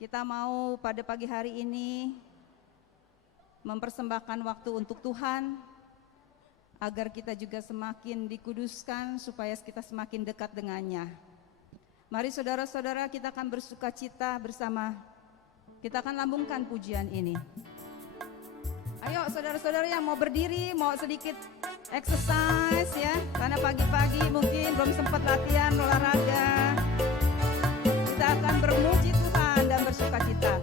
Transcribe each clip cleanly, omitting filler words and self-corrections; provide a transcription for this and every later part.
Kita mau pada pagi hari ini mempersembahkan waktu untuk Tuhan, agar kita juga semakin dikuduskan supaya kita semakin dekat dengannya. Mari saudara-saudara, kita akan bersuka cita bersama. Kita akan lambungkan pujian ini. Ayo saudara-saudara yang mau berdiri, mau sedikit exercise ya, karena pagi-pagi mungkin belum sempat latihan olahraga. Kita akan bermuji Tuhan dan bersuka cita.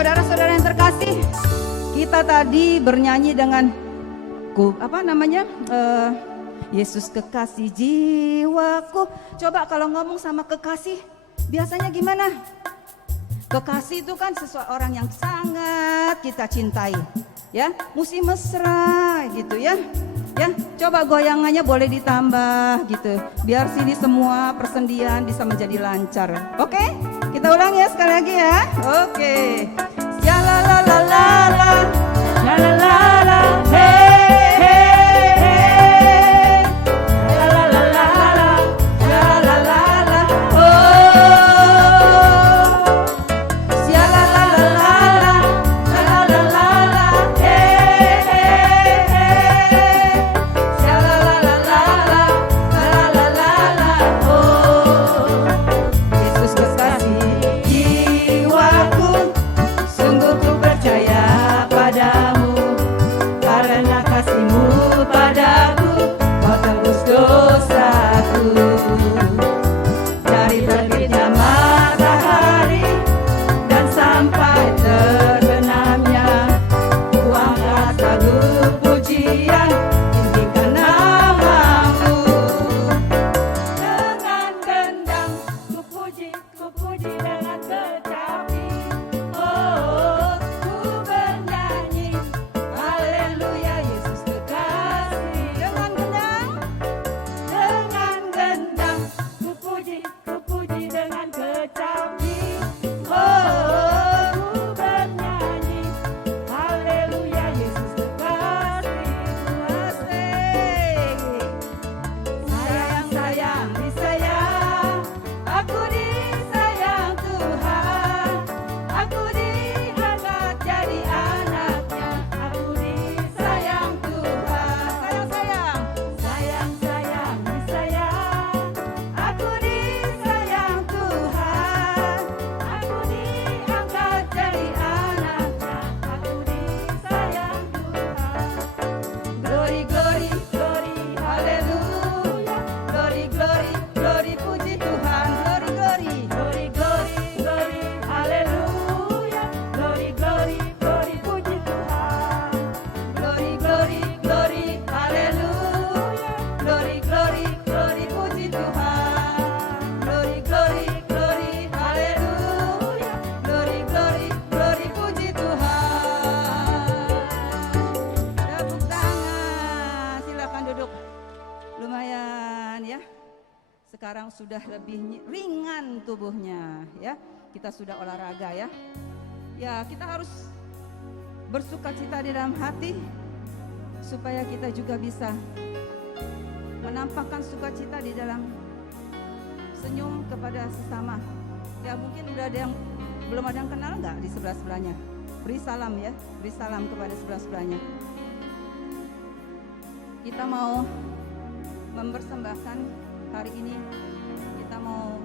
Saudara-saudara yang terkasih, kita tadi bernyanyi dengan Yesus kekasih jiwaku. Coba kalau ngomong sama kekasih, biasanya gimana? Kekasih itu kan seseorang yang sangat kita cintai, ya, mesti mesra gitu ya. Ya, coba goyangannya boleh ditambah gitu, biar sini semua persendian bisa menjadi lancar. Oke? Kita ulang ya sekali lagi ya. Oke. Ya la la la la la, ya la la la, hey hey hey, ya la la la la, ya la la la, oh, ya la la la la la, ya la la la la, hey hey hey, ya la la la la la, ya la la la, oh, Yesus kekasih jiwaku, sungguh ku percaya sudah lebih ringan tubuhnya ya. Kita sudah olahraga ya. Ya, kita harus bersukacita di dalam hati supaya kita juga bisa menampakkan sukacita di dalam senyum kepada sesama. Ya, mungkin udah ada yang belum ada yang kenal nggak di sebelah-sebelahnya? Beri salam ya, beri salam kepada sebelah-sebelahnya. Kita mau mempersembahkan hari ini, kita mau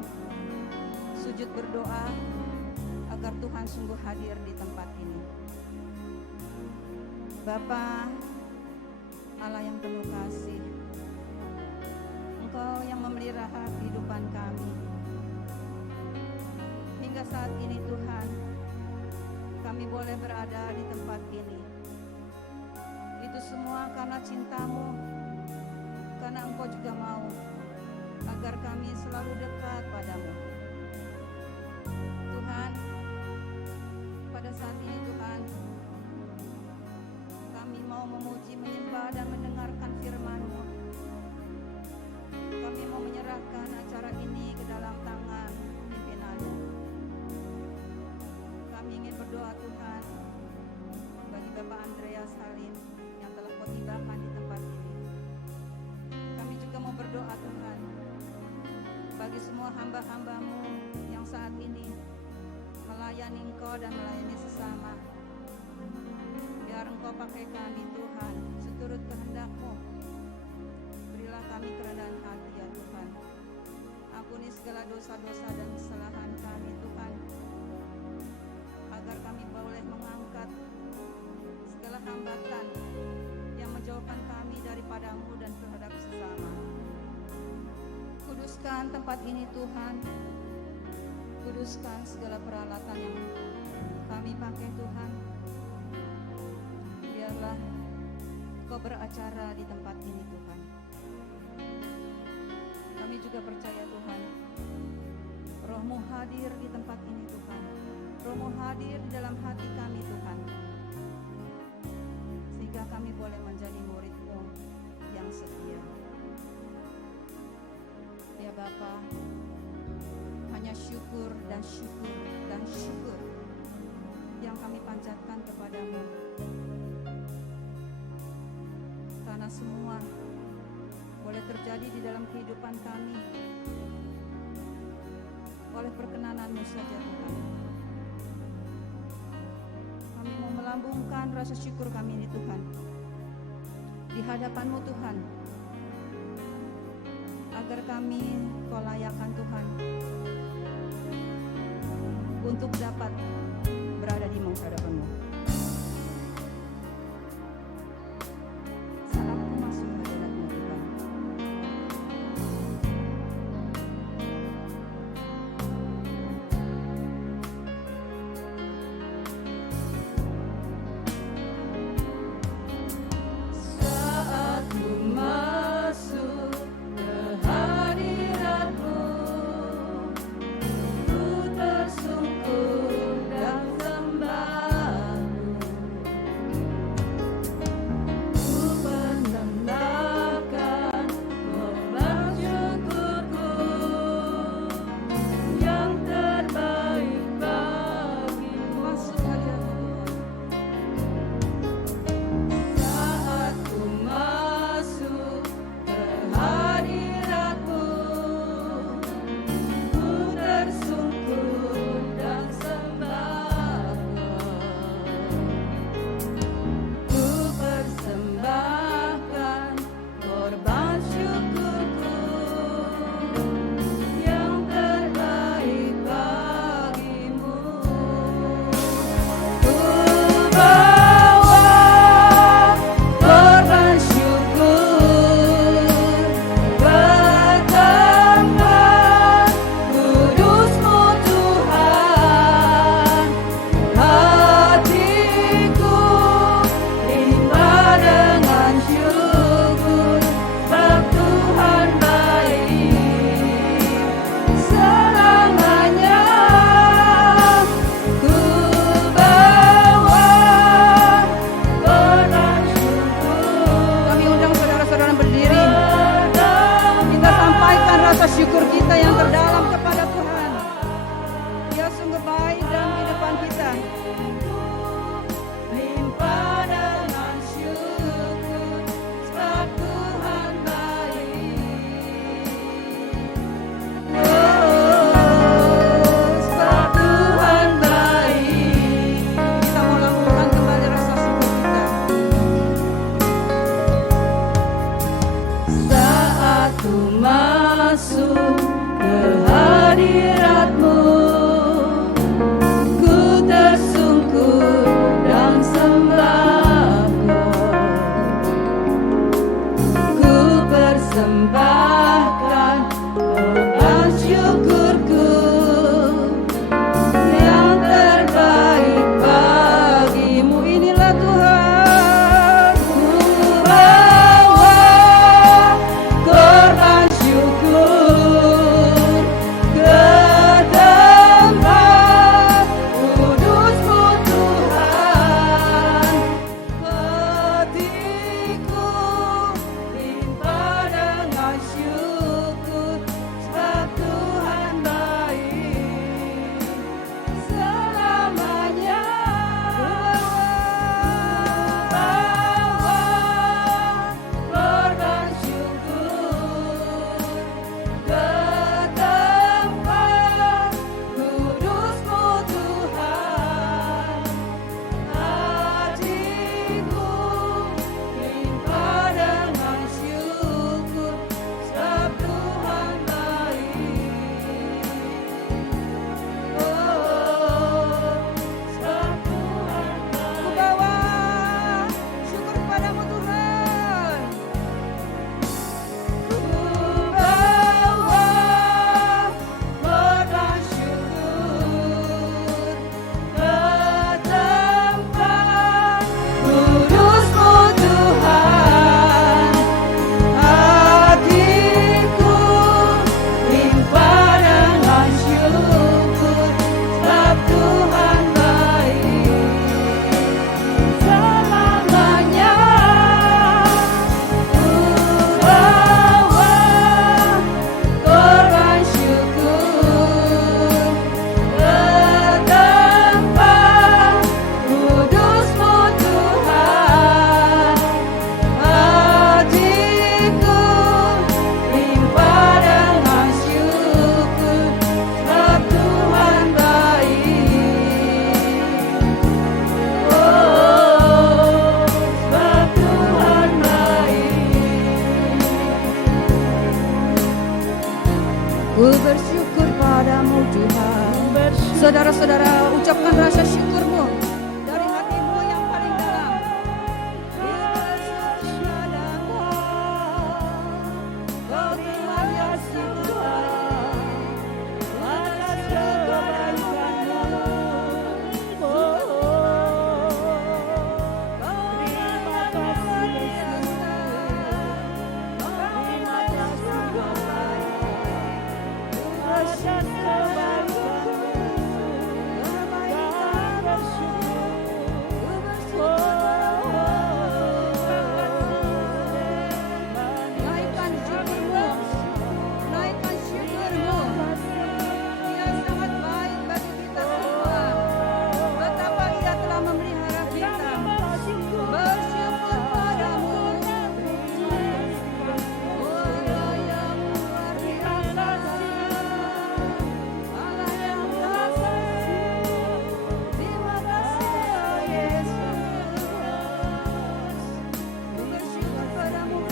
sujud berdoa agar Tuhan sungguh hadir di tempat ini. Bapa Allah yang penuh kasih, Engkau yang memelihara kehidupan kami. Hingga saat ini Tuhan, kami boleh berada di tempat ini. Itu semua karena cinta-Mu, karena Engkau juga mau agar kami selalu dekat padamu. Tuhan, pada saat ini Tuhan, kami mau memuji, menyembah dan mendengarkan firman-Mu. Kami mau menyerahkan acara ini ke dalam tangan pimpinan-Mu. Kami ingin berdoa Tuhan bagi Bapak Andreas Halim yang telah Kau tibakan di tempat ini. Kami juga mau berdoa Tuhan bagi semua hamba-hamba-Mu yang saat ini melayani Engkau dan melayani sesama. Biar Engkau pakai kami Tuhan seturut kehendak-Mu. Berilah kami kerendahan hati ya Tuhan. Ampuni segala dosa-dosa dan kesalahan kami Tuhan, agar kami boleh mengangkat segala hambatan yang menjauhkan kami daripada-Mu dan terhadap sesama. Kuduskan tempat ini Tuhan. Kuduskan segala peralatan yang kami pakai Tuhan. Biarlah Kau beracara di tempat ini Tuhan. Kami juga percaya Tuhan, Roh-Mu hadir di tempat ini Tuhan. Roh-Mu hadir di dalam hati kami Tuhan, sehingga kami boleh menjadi murid-Mu yang setia. Ya Bapa, hanya syukur dan syukur dan syukur yang kami panjatkan kepadamu, karena semua boleh terjadi di dalam kehidupan kami oleh perkenanan-Mu saja Tuhan. Kami mau melambungkan rasa syukur kami ini Tuhan di hadapan-Mu Tuhan, agar kami Kau layakkan Tuhan untuk dapat berada di hadapan-Mu. Saat aku masuk ke hadapan-Mu Tuhan, saat ku masuk ke hadirat-Mu, ku tersungkur kepadamu Tuhan. Saudara-saudara, ucapkan rasa syukurmu dari hatimu yang paling dalam. Kau terima kasih Tuhan atas kebaikan-Mu. Naikkan syukurmu, naikkan syukurmu. Dia sangat baik bagi kita semua. Betapa Ia telah memelihara kita. Bersyukur padamu. Oh Allah yang luar biasa. Allah yang kasih. Terima kasih ya Yesus. Bersyukur padamu.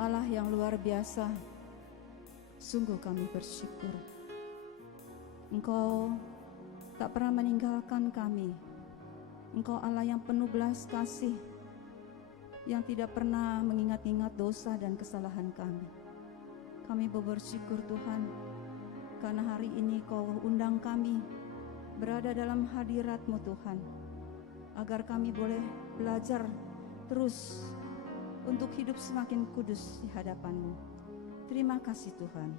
Allah yang luar biasa, sungguh kami bersyukur. Engkau tak pernah meninggalkan kami. Engkau Allah yang penuh belas kasih, yang tidak pernah mengingat-ingat dosa dan kesalahan kami. Kami bersyukur Tuhan, karena hari ini Kau undang kami berada dalam hadirat-Mu Tuhan, agar kami boleh belajar terus untuk hidup semakin kudus di hadapan-Mu. Terima kasih Tuhan.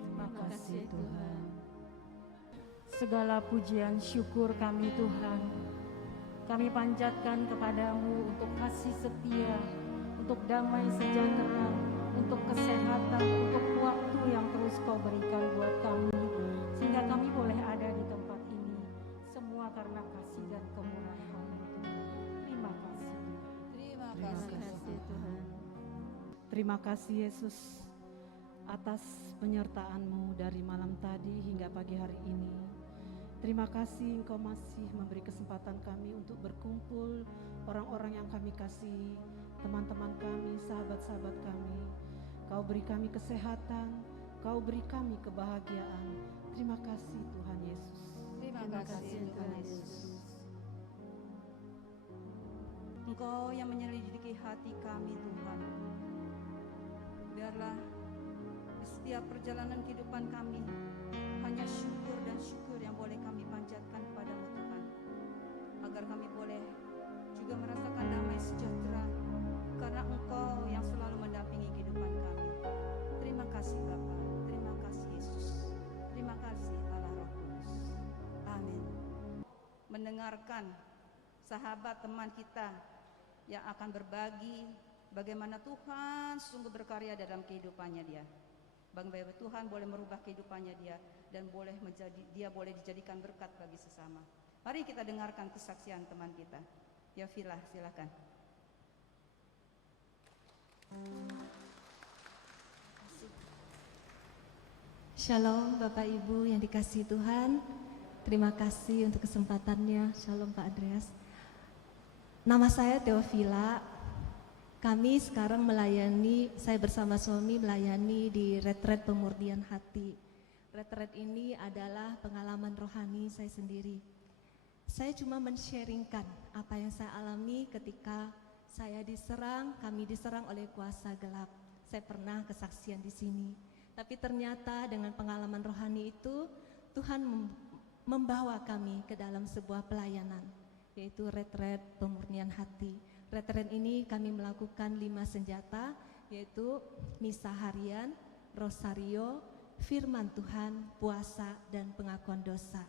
Terima kasih Tuhan. Segala pujian syukur kami Tuhan, kami panjatkan kepadamu untuk kasih setia, untuk damai sejahtera, untuk kesehatan, untuk waktu yang terus Kau berikan buat kami, sehingga kami boleh ada di tempat ini. Semua karena kasih dan kemurahan-Mu. Terima kasih. Terima kasih Tuhan. Terima kasih Yesus atas penyertaan-Mu dari malam tadi hingga pagi hari ini. Terima kasih Engkau masih memberi kesempatan kami untuk berkumpul, orang-orang yang kami kasihi, teman-teman kami, sahabat-sahabat kami. Kau beri kami kesehatan, Kau beri kami kebahagiaan. Terima kasih Tuhan Yesus. Terima kasih Tuhan Yesus. Engkau yang menyelidiki hati kami Tuhan. Biarlah di setiap perjalanan kehidupan kami hanya syukur dan syukur yang boleh kami panjatkan kepadamu Tuhan, agar kami boleh juga merasakan damai sejahtera karena Engkau yang selalu mendampingi kehidupan kami. Terima kasih Bapa, terima kasih Yesus, terima kasih Allah Roh Kudus. Amin. Mendengarkan sahabat teman kita yang akan berbagi bagaimana Tuhan sungguh berkarya dalam kehidupannya dia. Bagaimana Tuhan boleh merubah kehidupannya dia dan dia boleh dijadikan berkat bagi sesama. Mari kita dengarkan kesaksian teman kita. Ya Vila, silakan. Shalom Bapak Ibu yang dikasihi Tuhan. Terima kasih untuk kesempatannya. Shalom Pak Andreas. Nama saya Teofila. Kami sekarang saya bersama suami melayani di retret pemurnian hati. Retret ini adalah pengalaman rohani saya sendiri. Saya cuma men-sharingkan apa yang saya alami ketika kami diserang oleh kuasa gelap. Saya pernah kesaksian di sini. Tapi ternyata dengan pengalaman rohani itu, Tuhan membawa kami ke dalam sebuah pelayanan, yaitu retret pemurnian hati. Retret ini kami melakukan 5 senjata, yaitu misa harian, rosario, firman Tuhan, puasa, dan pengakuan dosa.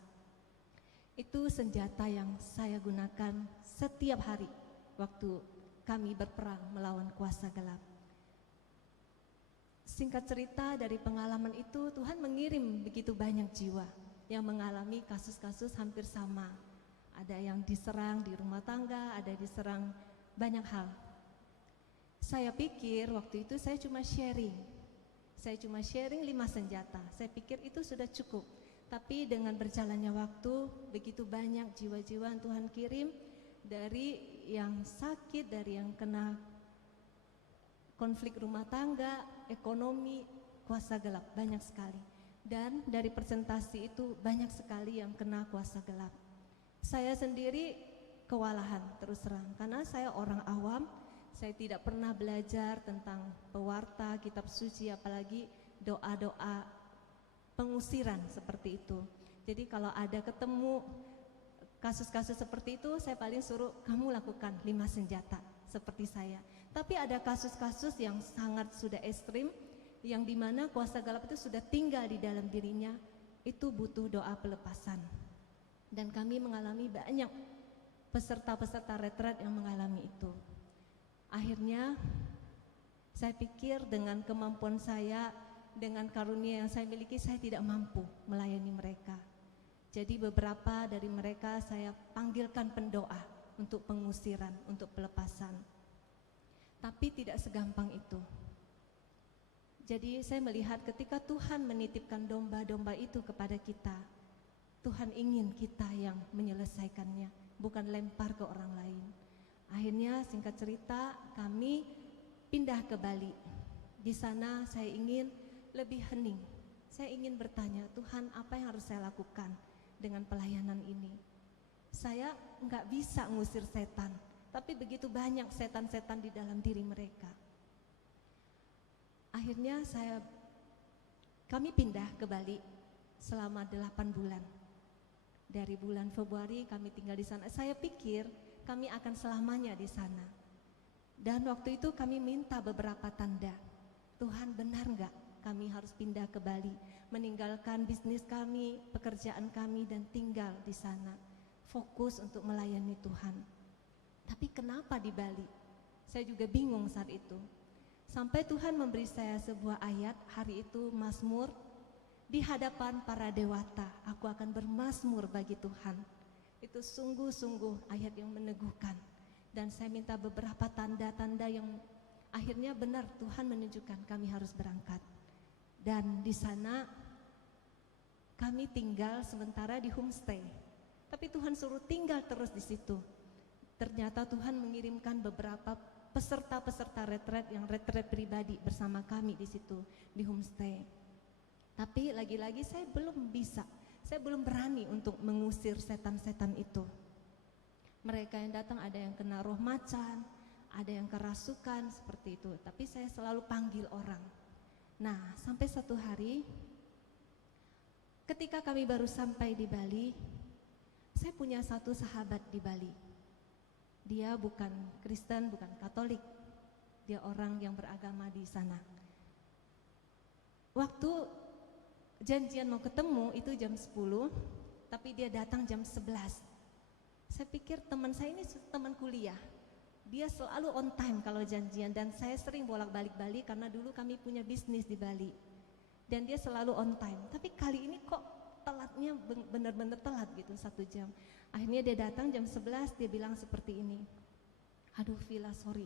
Itu senjata yang saya gunakan setiap hari waktu kami berperang melawan kuasa gelap. Singkat cerita, dari pengalaman itu Tuhan mengirim begitu banyak jiwa yang mengalami kasus-kasus hampir sama. ada yang diserang di rumah tangga, ada diserang banyak hal. Saya pikir waktu itu saya cuma sharing 5 senjata. Saya pikir itu sudah cukup. Tapi dengan berjalannya waktu, begitu banyak jiwa-jiwa yang Tuhan kirim, dari yang sakit, dari yang kena konflik rumah tangga, ekonomi, kuasa gelap, banyak sekali. Dan dari presentasi itu banyak sekali yang kena kuasa gelap. Saya sendiri kewalahan terus terang, karena saya orang awam, saya tidak pernah belajar tentang pewarta, kitab suci, apalagi doa-doa pengusiran seperti itu. Jadi kalau ada ketemu kasus-kasus seperti itu, saya paling suruh kamu lakukan 5 senjata seperti saya. Tapi ada kasus-kasus yang sangat sudah ekstrim, yang dimana kuasa galap itu sudah tinggal di dalam dirinya, itu butuh doa pelepasan. Dan kami mengalami banyak peserta-peserta retret yang mengalami itu. Akhirnya saya pikir dengan kemampuan saya, dengan karunia yang saya miliki, saya tidak mampu melayani mereka. Jadi beberapa dari mereka saya panggilkan pendoa untuk pengusiran, untuk pelepasan. Tapi tidak segampang itu. Jadi saya melihat ketika Tuhan menitipkan domba-domba itu kepada kita, Tuhan ingin kita yang menyelesaikannya, bukan lempar ke orang lain. Akhirnya singkat cerita kami pindah ke Bali. Di sana saya ingin lebih hening. Saya ingin bertanya, Tuhan, apa yang harus saya lakukan dengan pelayanan ini? Saya nggak bisa ngusir setan, tapi begitu banyak setan-setan di dalam diri mereka. Akhirnya kami pindah ke Bali selama 8 bulan. Dari bulan Februari kami tinggal di sana. Saya pikir kami akan selamanya di sana. Dan waktu itu kami minta beberapa tanda. Tuhan, benar nggak kami harus pindah ke Bali, meninggalkan bisnis kami, pekerjaan kami, dan tinggal di sana, fokus untuk melayani Tuhan. Tapi kenapa di Bali? Saya juga bingung saat itu. Sampai Tuhan memberi saya sebuah ayat, hari itu Mazmur, di hadapan para dewata aku akan bermazmur bagi Tuhan. Itu sungguh-sungguh ayat yang meneguhkan. Dan saya minta beberapa tanda-tanda yang akhirnya benar Tuhan menunjukkan kami harus berangkat. Dan di sana kami tinggal sementara di homestay. Tapi Tuhan suruh tinggal terus di situ. Ternyata Tuhan mengirimkan beberapa peserta-peserta retret yang retret pribadi bersama kami di situ di homestay. Tapi lagi-lagi saya belum bisa, saya belum berani untuk mengusir setan-setan itu. Mereka yang datang ada yang kena roh macan, ada yang kerasukan seperti itu. Tapi saya selalu panggil orang. Nah, sampai satu hari ketika kami baru sampai di Bali, saya punya satu sahabat di Bali. Dia bukan Kristen, bukan Katolik. Dia orang yang beragama di sana. Waktu janjian mau ketemu itu jam 10, tapi dia datang jam 11. Saya pikir teman saya ini teman kuliah. Dia selalu on time kalau janjian, dan saya sering bolak-balik Bali karena dulu kami punya bisnis di Bali. Dan dia selalu on time. Tapi kali ini kok telatnya benar-benar telat gitu, 1 jam. Akhirnya dia datang jam 11, dia bilang seperti ini, aduh Vila, sorry,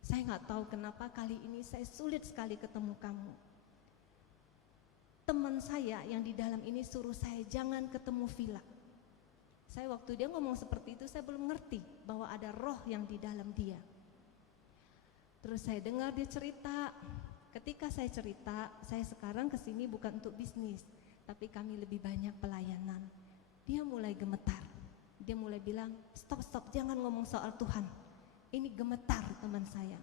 saya nggak tahu kenapa kali ini saya sulit sekali ketemu kamu. Teman saya yang di dalam ini suruh saya jangan ketemu Vila. Saya waktu dia ngomong seperti itu, saya belum ngerti bahwa ada roh yang di dalam dia. Terus saya dengar dia cerita. Ketika saya cerita, saya sekarang kesini bukan untuk bisnis, tapi kami lebih banyak pelayanan. Dia mulai gemetar. Dia mulai bilang, stop, jangan ngomong soal Tuhan. Ini gemetar teman saya.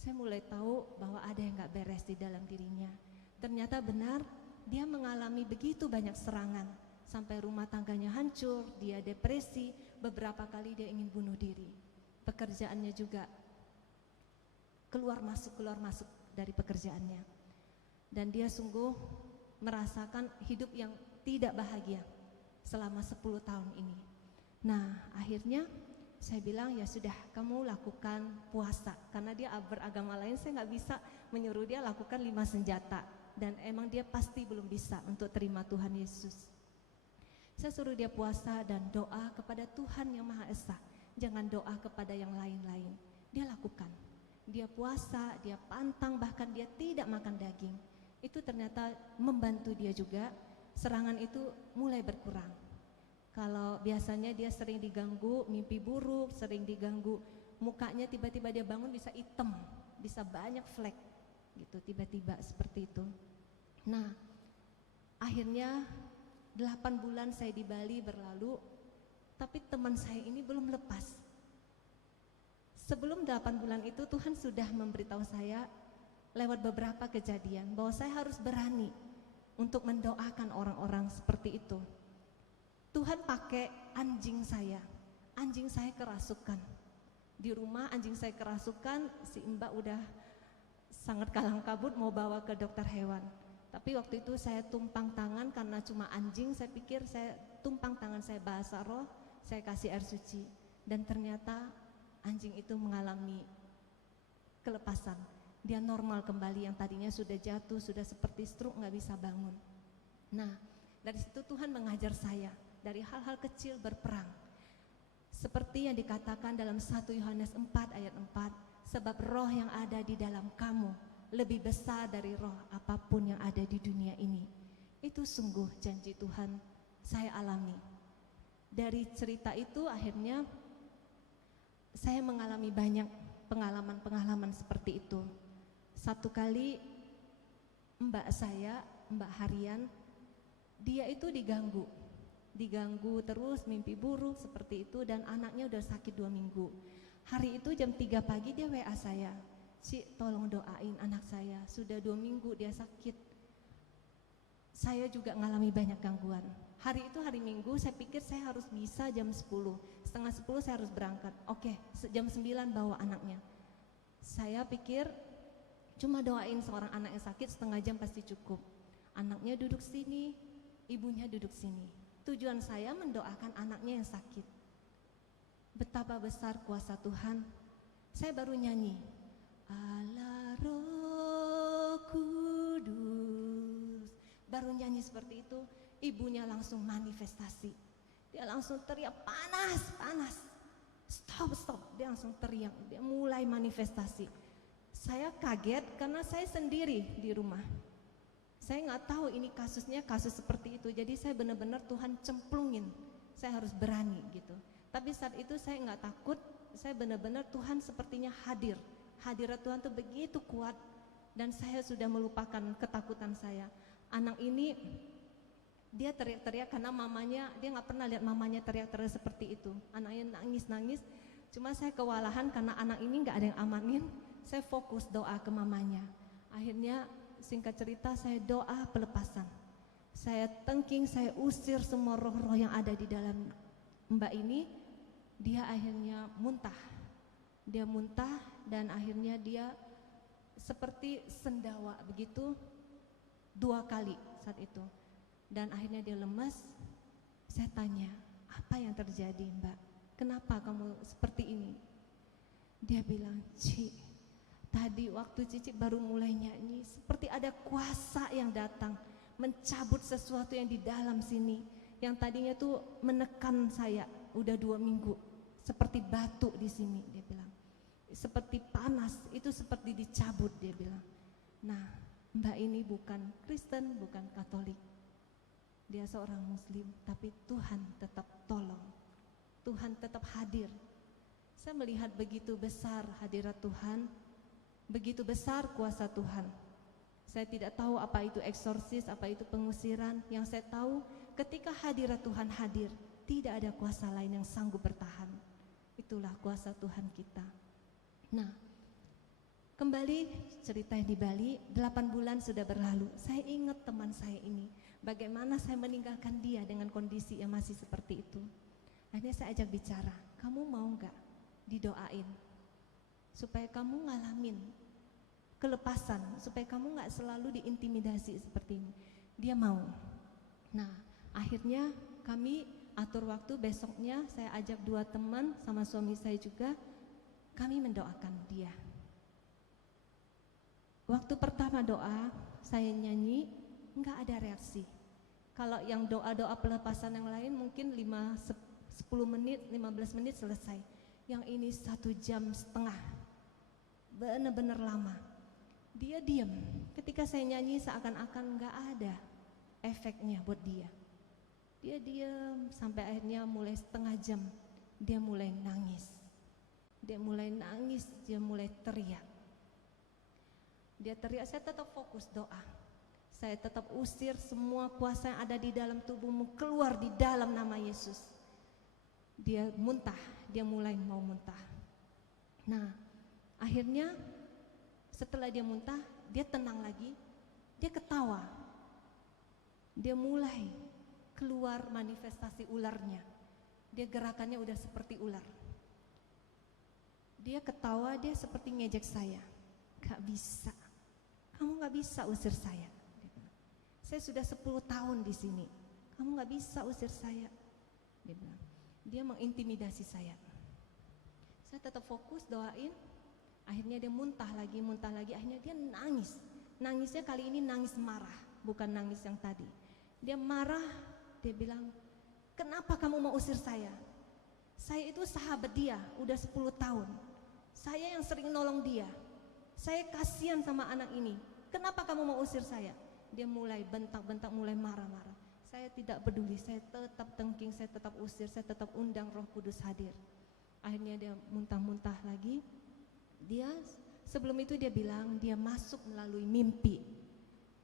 Saya mulai tahu bahwa ada yang gak beres di dalam dirinya. Ternyata benar, dia mengalami begitu banyak serangan. Sampai rumah tangganya hancur, dia depresi, beberapa kali dia ingin bunuh diri. Pekerjaannya juga keluar masuk dari pekerjaannya. Dan dia sungguh merasakan hidup yang tidak bahagia selama 10 tahun ini. Nah, akhirnya saya bilang, ya sudah, kamu lakukan puasa. Karena dia beragama lain, saya nggak bisa menyuruh dia lakukan 5 senjata. Dan emang dia pasti belum bisa untuk terima Tuhan Yesus. Saya suruh dia puasa dan doa kepada Tuhan yang Maha Esa. Jangan doa kepada yang lain-lain. Dia lakukan. Dia puasa, dia pantang, bahkan dia tidak makan daging. Itu ternyata membantu dia juga. Serangan itu mulai berkurang. Kalau biasanya dia sering diganggu mimpi buruk, sering diganggu mukanya, tiba-tiba dia bangun bisa hitam, bisa banyak flek gitu, tiba-tiba seperti itu. Nah, akhirnya 8 bulan saya di Bali berlalu, tapi teman saya ini belum lepas. Sebelum 8 bulan itu Tuhan sudah memberitahu saya lewat beberapa kejadian bahwa saya harus berani untuk mendoakan orang-orang seperti itu. Tuhan pakai anjing saya kerasukan. Di rumah anjing saya kerasukan, si Mbak udah sangat kalang kabut mau bawa ke dokter hewan. Tapi waktu itu saya tumpang tangan karena cuma anjing, saya pikir saya tumpang tangan, saya bahasa roh, saya kasih air suci. Dan ternyata anjing itu mengalami kelepasan. Dia normal kembali, yang tadinya sudah jatuh, sudah seperti stroke, nggak bisa bangun. Nah, dari situ Tuhan mengajar saya, dari hal-hal kecil berperang. Seperti yang dikatakan dalam 1 Yohanes 4 ayat 4, sebab roh yang ada di dalam kamu lebih besar dari roh apapun yang ada di dunia ini. Itu sungguh janji Tuhan saya alami. Dari cerita itu akhirnya saya mengalami banyak pengalaman-pengalaman seperti itu. Satu kali mbak saya, Mbak Harian, dia itu diganggu terus, mimpi buruk seperti itu, dan anaknya udah sakit 2 minggu. Hari itu jam 3 pagi dia WA saya, "Cik, tolong doain anak saya, sudah 2 minggu dia sakit." Saya juga ngalami banyak gangguan. Hari itu hari Minggu, saya pikir saya harus bisa jam 10, setengah 10 saya harus berangkat. Oke, jam 9 bawa anaknya. Saya pikir cuma doain seorang anak yang sakit setengah jam pasti cukup. Anaknya duduk sini, ibunya duduk sini. Tujuan saya mendoakan anaknya yang sakit. Betapa besar kuasa Tuhan. Saya baru nyanyi, Allah Roh Kudus. Baru nyanyi seperti itu, ibunya langsung manifestasi. Dia langsung teriak, panas, panas. Stop, stop. Dia langsung teriak, dia mulai manifestasi. Saya kaget karena saya sendiri di rumah. Saya nggak tahu ini kasusnya kasus seperti itu. Jadi saya benar-benar Tuhan cemplungin. Saya harus berani gitu. Tapi saat itu saya nggak takut. Saya benar-benar Tuhan sepertinya hadir. Hadirat Tuhan itu begitu kuat. Dan saya sudah melupakan ketakutan saya. Anak ini dia teriak-teriak karena mamanya, dia nggak pernah lihat mamanya teriak-teriak seperti itu. Anaknya nangis-nangis. Cuma saya kewalahan karena anak ini nggak ada yang amanin. Saya fokus doa ke mamanya. Akhirnya singkat cerita saya doa pelepasan. Saya tengking, saya usir semua roh-roh yang ada di dalam mbak ini. Dia akhirnya muntah. Dia muntah dan akhirnya dia seperti sendawa begitu 2 kali saat itu. Dan akhirnya dia lemas. Saya tanya, apa yang terjadi mbak? Kenapa kamu seperti ini? Dia bilang, Ci, tadi waktu Cici baru mulai nyanyi, seperti ada kuasa yang datang mencabut sesuatu yang di dalam sini, yang tadinya tuh menekan saya udah 2 minggu, seperti batu di sini. Dia bilang seperti panas, itu seperti dicabut. Dia bilang, nah mbak ini bukan Kristen, bukan Katolik, dia seorang Muslim, tapi Tuhan tetap tolong, Tuhan tetap hadir. Saya melihat begitu besar hadirat Tuhan, begitu besar kuasa Tuhan. Saya tidak tahu apa itu eksorsis, apa itu pengusiran. Yang saya tahu ketika hadirat Tuhan hadir, tidak ada kuasa lain yang sanggup bertahan. Itulah kuasa Tuhan kita. Nah, kembali cerita yang di Bali, 8 bulan sudah berlalu. Saya ingat teman saya ini, bagaimana saya meninggalkan dia dengan kondisi yang masih seperti itu. Akhirnya saya ajak bicara, kamu mau nggak didoain supaya kamu ngalamin kelepasan, supaya kamu nggak selalu diintimidasi seperti ini. Dia mau. Nah, akhirnya kami atur waktu, besoknya saya ajak 2 teman sama suami saya juga, kami mendoakan dia. Waktu pertama doa, saya nyanyi, nggak ada reaksi. Kalau yang doa-doa pelepasan yang lain mungkin 10 menit, 15 menit selesai. Yang ini 1,5 jam, benar-benar lama. Dia diam. Ketika saya nyanyi seakan-akan gak ada efeknya buat dia. Dia diam sampai akhirnya mulai setengah jam dia mulai nangis. Dia mulai nangis, dia mulai teriak. Dia teriak, saya tetap fokus doa. Saya tetap usir semua kuasa yang ada di dalam tubuhmu, keluar di dalam nama Yesus. Dia muntah, dia mulai mau muntah. Nah, akhirnya setelah dia muntah, dia tenang lagi, dia ketawa. Dia mulai keluar manifestasi ularnya. Dia gerakannya udah seperti ular. Dia ketawa, dia seperti ngejek saya. Gak bisa, kamu gak bisa usir saya. Saya sudah 10 tahun di sini, kamu gak bisa usir saya. Dia bilang, dia mengintimidasi saya. Saya tetap fokus doain. Akhirnya dia muntah lagi. Akhirnya dia nangis. Nangisnya kali ini nangis marah, bukan nangis yang tadi. Dia marah, dia bilang, kenapa kamu mau usir saya? Saya itu sahabat dia, udah 10 tahun. Saya yang sering nolong dia. Saya kasihan sama anak ini. Kenapa kamu mau usir saya? Dia mulai bentak-bentak, mulai marah-marah. Saya tidak peduli, saya tetap tengking, saya tetap usir, saya tetap undang Roh Kudus hadir. Akhirnya dia muntah-muntah lagi. Dia sebelum itu dia bilang dia masuk melalui mimpi.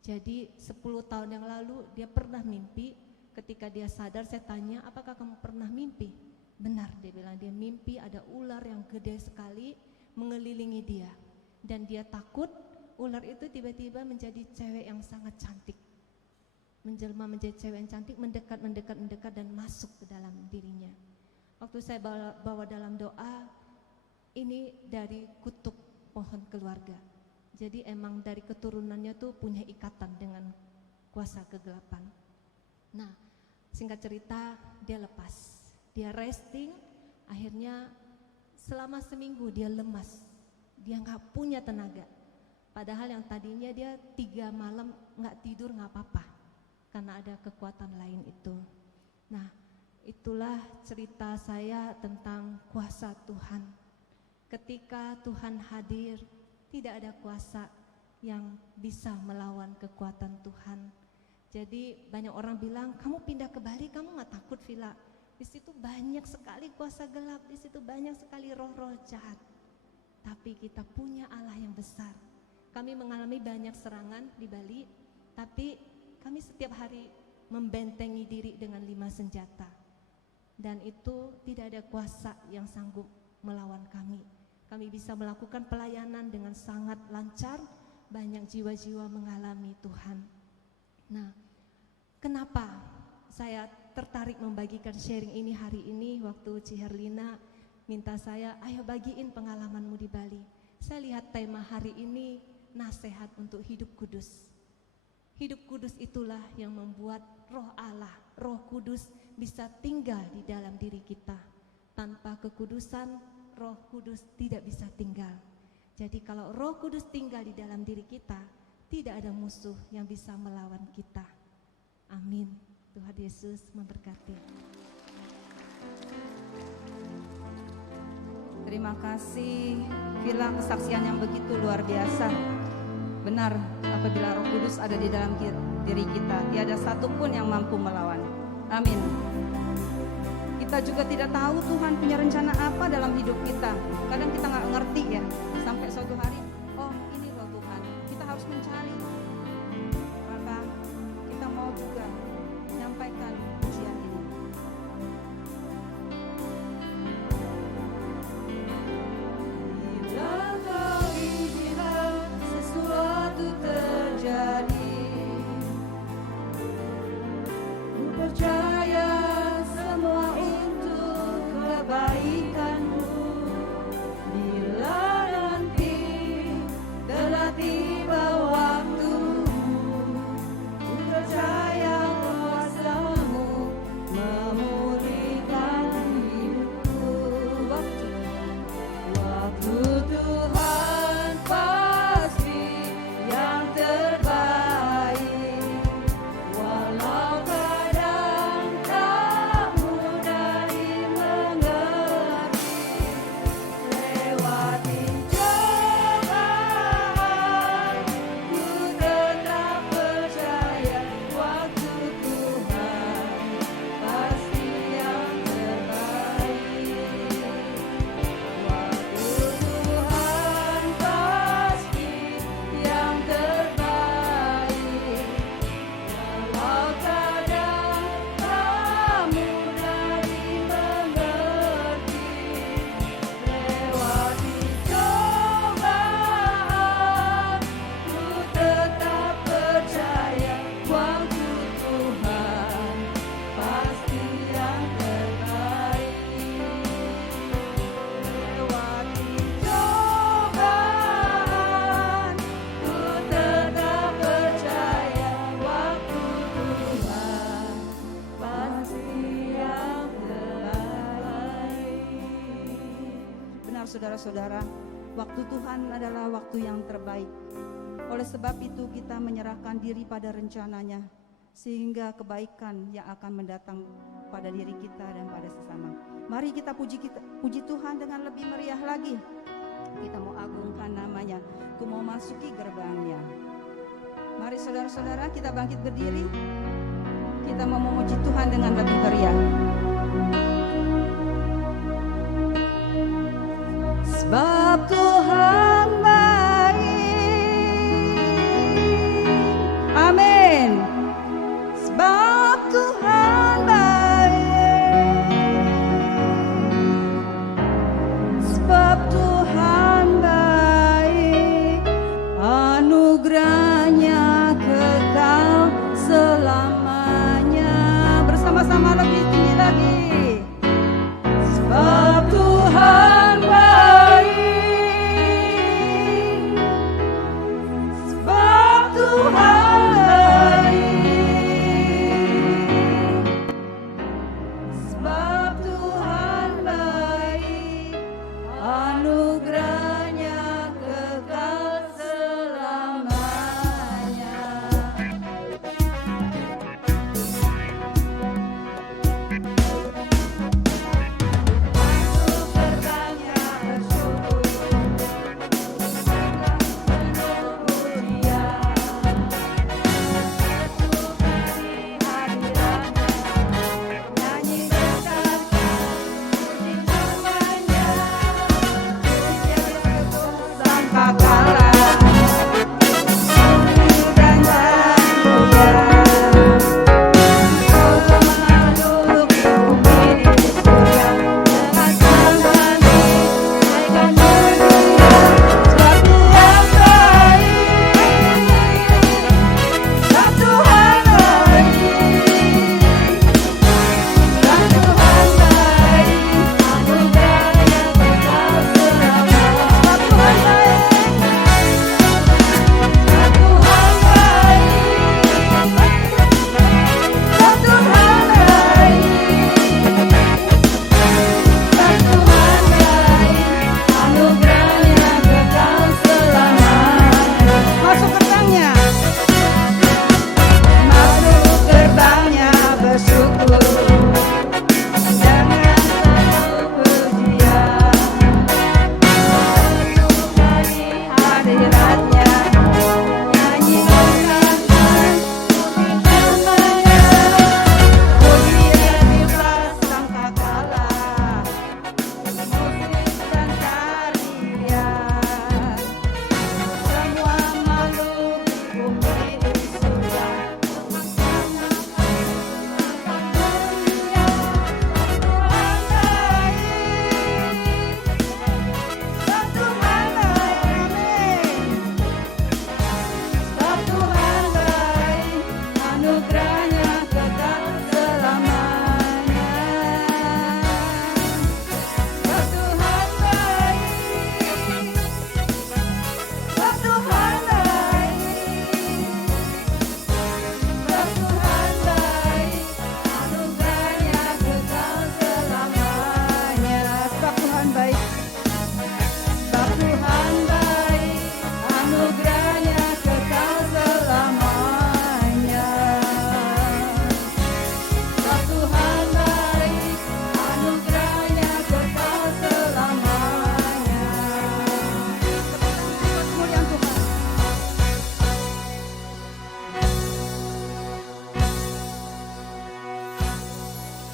Jadi 10 tahun yang lalu dia pernah mimpi. Ketika dia sadar, saya tanya, apakah kamu pernah mimpi? Benar, dia bilang dia mimpi ada ular yang gede sekali mengelilingi dia. Dan dia takut ular itu tiba-tiba menjadi cewek yang sangat cantik, menjelma menjadi cewek yang cantik, mendekat dan masuk ke dalam dirinya. Waktu saya bawa dalam doa, ini dari kutuk pohon keluarga. Jadi emang dari keturunannya tuh punya ikatan dengan kuasa kegelapan. Nah, singkat cerita dia lepas, dia resting. Akhirnya selama seminggu dia lemas, dia nggak punya tenaga. Padahal yang tadinya dia 3 malam nggak tidur nggak apa-apa, karena ada kekuatan lain itu. Nah, itulah cerita saya tentang kuasa Tuhan. Ketika Tuhan hadir, tidak ada kuasa yang bisa melawan kekuatan Tuhan. Jadi banyak orang bilang, kamu pindah ke Bali, kamu nggak takut, Vila? Di situ banyak sekali kuasa gelap, di situ banyak sekali roh-roh jahat. Tapi kita punya Allah yang besar. Kami mengalami banyak serangan di Bali, tapi kami setiap hari membentengi diri dengan 5 senjata. Dan itu tidak ada kuasa yang sanggup melawan kami. Kami bisa melakukan pelayanan dengan sangat lancar, banyak jiwa-jiwa mengalami Tuhan. Nah, kenapa saya tertarik membagikan sharing ini hari ini? Waktu Ci Herlina minta saya, ayo bagiin pengalamanmu di Bali. Saya lihat tema hari ini, nasihat untuk hidup kudus. Hidup kudus itulah yang membuat roh Allah, Roh Kudus bisa tinggal di dalam diri kita. Tanpa kekudusan, Roh Kudus tidak bisa tinggal. Jadi kalau Roh Kudus tinggal di dalam diri kita, tidak ada musuh yang bisa melawan kita. Amin. Tuhan Yesus memberkati. Terima kasih Vila, kesaksian yang begitu luar biasa. Benar, apabila Roh Kudus ada di dalam diri kita, tiada satu pun yang mampu melawan. Amin. Kita juga tidak tahu Tuhan punya rencana apa dalam hidup kita. Kadang kita nggak ngerti ya, sampai suatu hari, oh ini loh Tuhan, kita harus mencari. Maka kita mau juga menyampaikan pujian ini. Bila kau izinkan sesuatu terjadi, ku percaya semua untuk kebaikanmu. Bila nanti telah tiba waktumu, ku percaya kuasamu mendengar saudara-saudara, waktu Tuhan adalah waktu yang terbaik. Oleh sebab itu kita menyerahkan diri pada rencananya, sehingga kebaikan yang akan mendatang pada diri kita dan pada sesama. Mari kita puji Tuhan dengan lebih meriah lagi. Kita mau agungkan namanya. Ku mau masuki gerbangnya. Mari saudara-saudara, kita bangkit berdiri. Kita mau memuji Tuhan dengan lebih meriah. Sebab Tuhan baik. Amin. Sebab Tuhan baik. Sebab Tuhan baik. Anugerahnya kekal selamanya. Bersama-sama lebih tinggi lagi. Sebab Tuhan baik. Sebab Tuhan baik. Sebab Tuhan baik. Anugerahnya kekal selamanya.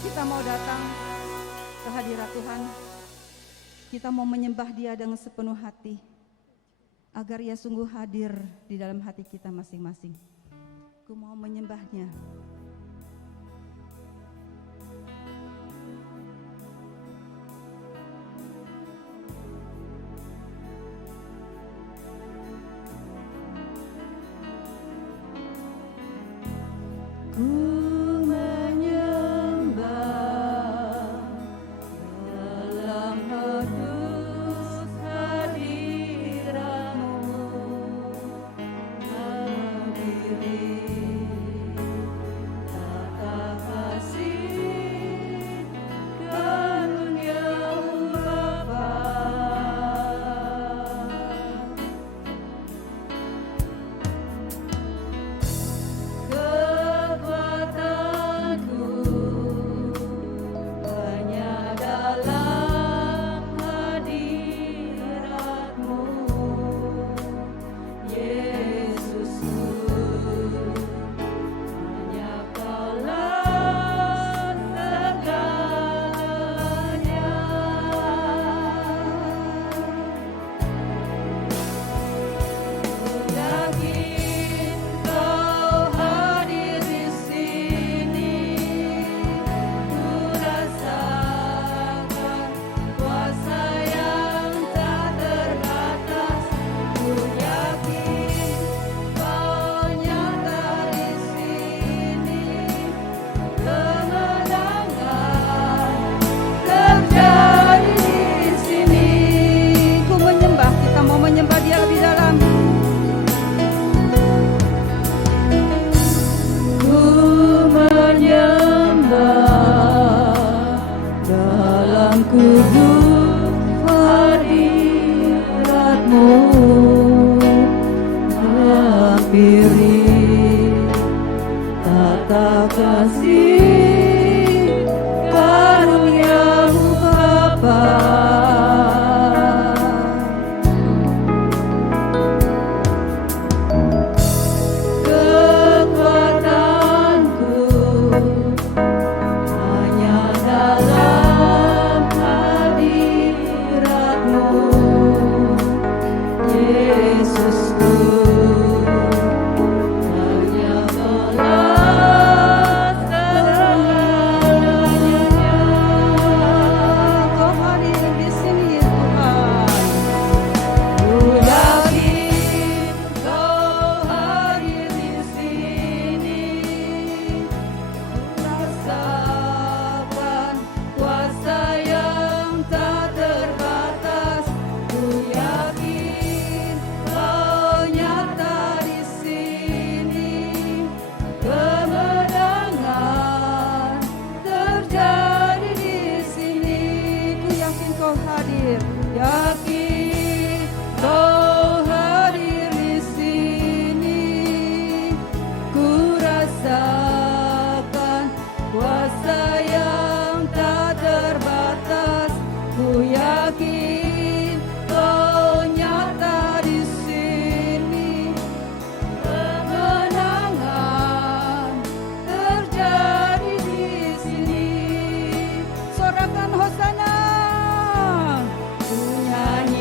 Kita mau datang ke hadirat Tuhan. Kita mau menyembah Dia dengan sepenuh hati, agar Ia sungguh hadir di dalam hati kita masing-masing. Ku mau menyembahnya. Ku menyembah dalam kudus hadirat-Mu, hadiri kasih karuniamu Bapa. Kekuatanku hanya dalam hadiratmu, Yesusku. Hanya balas segalanya. Kau hadir di sini Tuhan. Ku yakin Kau hadir di sini. Ku rasakan kuasa yang tak terbatas. Ku yakin Kau nyata di sini. Kemenangan terjadi di sini. Ku yakin Kau hadir. Yakin Kau hadir di sini. Ku rasakan kuasa yang tak terbatas. Ku yakin Kau nyata di sini. Kemenangan terjadi di sini. Sorakan hosana. Ku nyanyi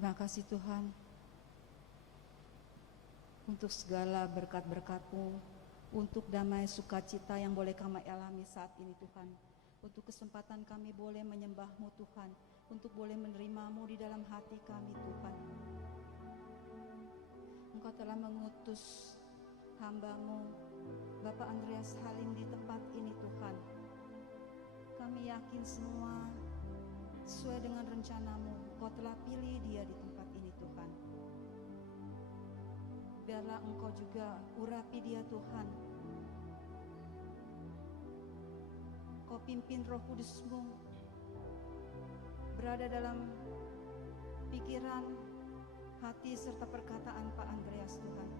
Terima kasih Tuhan untuk segala berkat-berkat-Mu, untuk damai sukacita yang boleh kami alami saat ini Tuhan, untuk kesempatan kami boleh menyembah-Mu Tuhan, untuk boleh menerima-Mu di dalam hati kami Tuhan. Engkau telah mengutus hamba-Mu Bapak Andreas Halim di tempat ini Tuhan. Kami yakin semua sesuai dengan rencana-Mu, Engkau telah pilih dia di tempat ini Tuhan. Biarlah Engkau juga urapi dia Tuhan. Kau pimpin Roh Kudus-Mu berada dalam pikiran, hati serta perkataan Pak Andreas Tuhan.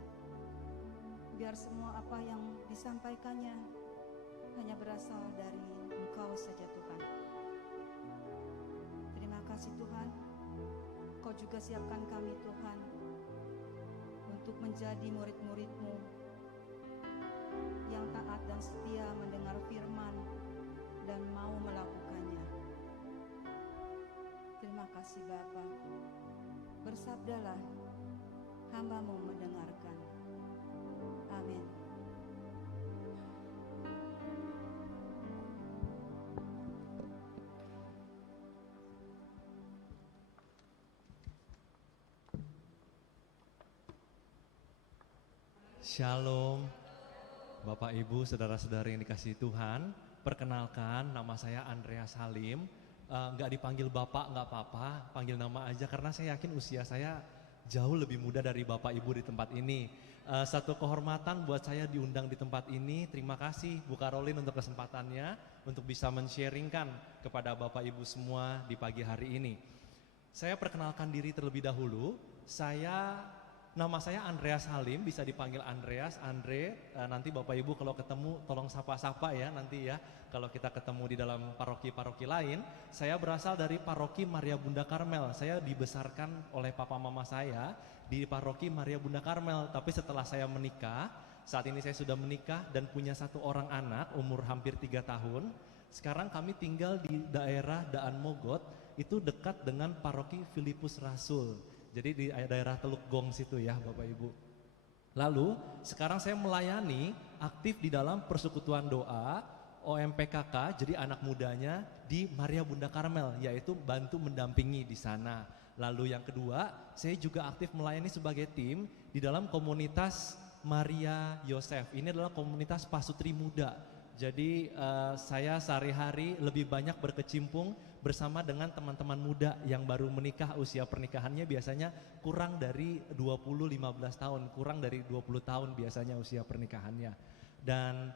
Biar semua apa yang disampaikannya hanya berasal dari Engkau saja Tuhan. Terima kasih Tuhan, Kau juga siapkan kami Tuhan untuk menjadi murid-murid-Mu yang taat dan setia mendengar firman dan mau melakukannya. Terima kasih Bapa. Bersabdalah, hamba-Mu mendengarkan. Amin. Shalom, Bapak Ibu, saudara-saudari yang dikasihi Tuhan. Perkenalkan, nama saya Andreas Halim. Nggak dipanggil Bapak, nggak apa-apa, panggil nama aja karena saya yakin usia saya jauh lebih muda dari Bapak Ibu di tempat ini. Satu kehormatan buat saya diundang di tempat ini. Terima kasih Bu Karolin untuk kesempatannya untuk bisa men-sharingkan kepada Bapak Ibu semua di pagi hari ini. Saya perkenalkan diri terlebih dahulu. Nama saya Andreas Halim, bisa dipanggil Andreas, Andre. Nanti Bapak Ibu kalau ketemu tolong sapa-sapa ya nanti ya. Kalau kita ketemu di dalam paroki-paroki lain. Saya berasal dari paroki Maria Bunda Karmel. Saya dibesarkan oleh papa mama saya di paroki Maria Bunda Karmel. Tapi setelah saya menikah, saat ini saya sudah menikah dan punya satu orang anak umur hampir 3 tahun. Sekarang kami tinggal di daerah Daan Mogot, itu dekat dengan paroki Filipus Rasul. Jadi di daerah Teluk Gong situ ya Bapak Ibu. Lalu sekarang saya melayani aktif di dalam persekutuan doa OMPKK, jadi anak mudanya di Maria Bunda Karmel, yaitu bantu mendampingi di sana. Lalu yang kedua, saya juga aktif melayani sebagai tim di dalam komunitas Maria Yosef. Ini adalah komunitas pasutri muda. Jadi saya sehari-hari lebih banyak berkecimpung bersama dengan teman-teman muda yang baru menikah. Usia pernikahannya biasanya kurang dari 20-15 tahun, kurang dari 20 tahun biasanya usia pernikahannya. Dan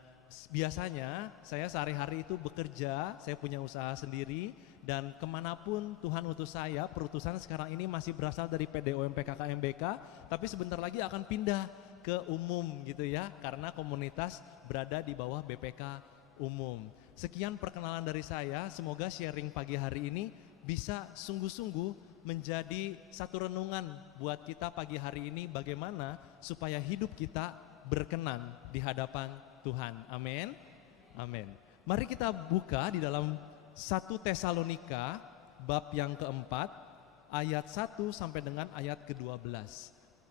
biasanya saya sehari-hari itu bekerja, saya punya usaha sendiri, dan kemanapun Tuhan utus saya, perutusan sekarang ini masih berasal dari PDOMPKK MBK, tapi sebentar lagi akan pindah ke umum gitu ya, karena komunitas berada di bawah BPK umum. Sekian perkenalan dari saya, semoga sharing pagi hari ini bisa sungguh-sungguh menjadi satu renungan buat kita pagi hari ini, bagaimana supaya hidup kita berkenan di hadapan Tuhan. Amin. Amin. Mari kita buka di dalam 1 Tesalonika bab yang keempat ayat 1 sampai dengan ayat ke-12.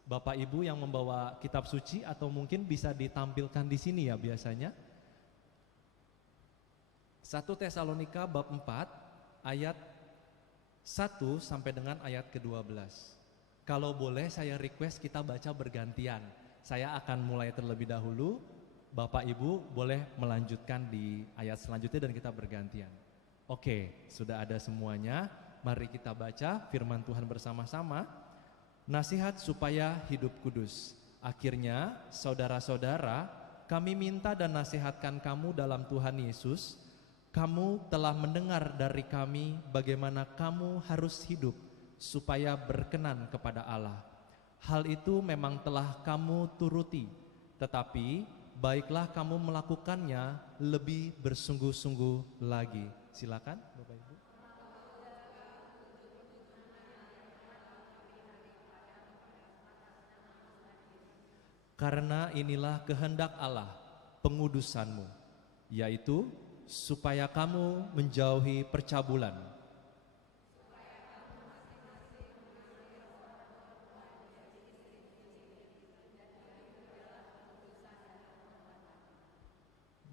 Bapak Ibu yang membawa kitab suci atau mungkin bisa ditampilkan di sini ya biasanya. 1 Tesalonika bab 4 ayat 1 sampai dengan ayat ke-12. Kalau boleh saya request kita baca bergantian. Saya akan mulai terlebih dahulu, Bapak Ibu boleh melanjutkan di ayat selanjutnya dan kita bergantian. Oke, sudah ada semuanya. Mari kita baca firman Tuhan bersama-sama. Nasihat supaya hidup kudus. Akhirnya, saudara-saudara, kami minta dan nasihatkan kamu dalam Tuhan Yesus. Kamu telah mendengar dari kami bagaimana kamu harus hidup supaya berkenan kepada Allah. Hal itu memang telah kamu turuti, tetapi baiklah kamu melakukannya lebih bersungguh-sungguh lagi. Silakan, Bapak Ibu. Karena inilah kehendak Allah, pengudusanmu, yaitu supaya kamu menjauhi percabulan.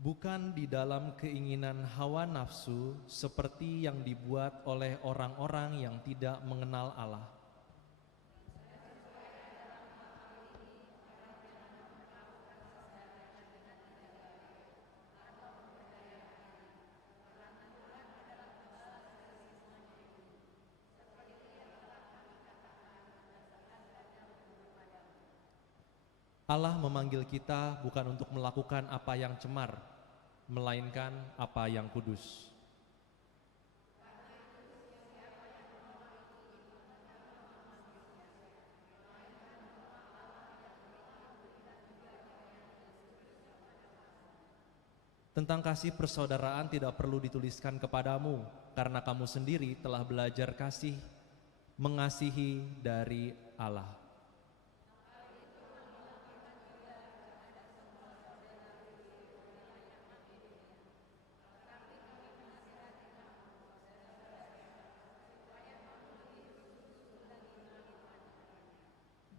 bukan di dalam keinginan hawa nafsu seperti yang dibuat oleh orang-orang yang tidak mengenal Allah. Allah memanggil kita bukan untuk melakukan apa yang cemar, melainkan apa yang kudus. Tentang kasih persaudaraan tidak perlu dituliskan kepadamu, karena kamu sendiri telah belajar mengasihi dari Allah.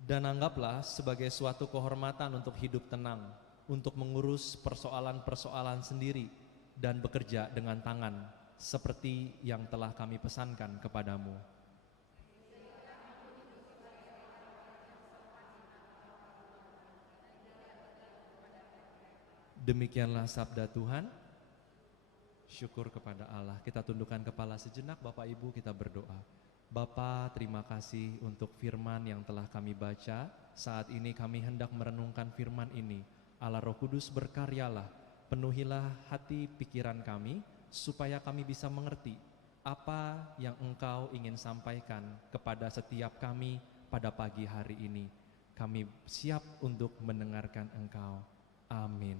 Dan anggaplah sebagai suatu kehormatan untuk hidup tenang, untuk mengurus persoalan-persoalan sendiri dan bekerja dengan tangan, seperti yang telah kami pesankan kepadamu. Demikianlah sabda Tuhan. Syukur kepada Allah. Kita tundukkan kepala sejenak, Bapak Ibu, kita berdoa. Bapa, terima kasih untuk firman yang telah kami baca. Saat ini kami hendak merenungkan firman ini. Allah Roh Kudus, berkaryalah, penuhilah hati pikiran kami, supaya kami bisa mengerti apa yang Engkau ingin sampaikan kepada setiap kami pada pagi hari ini. Kami siap untuk mendengarkan Engkau. Amin.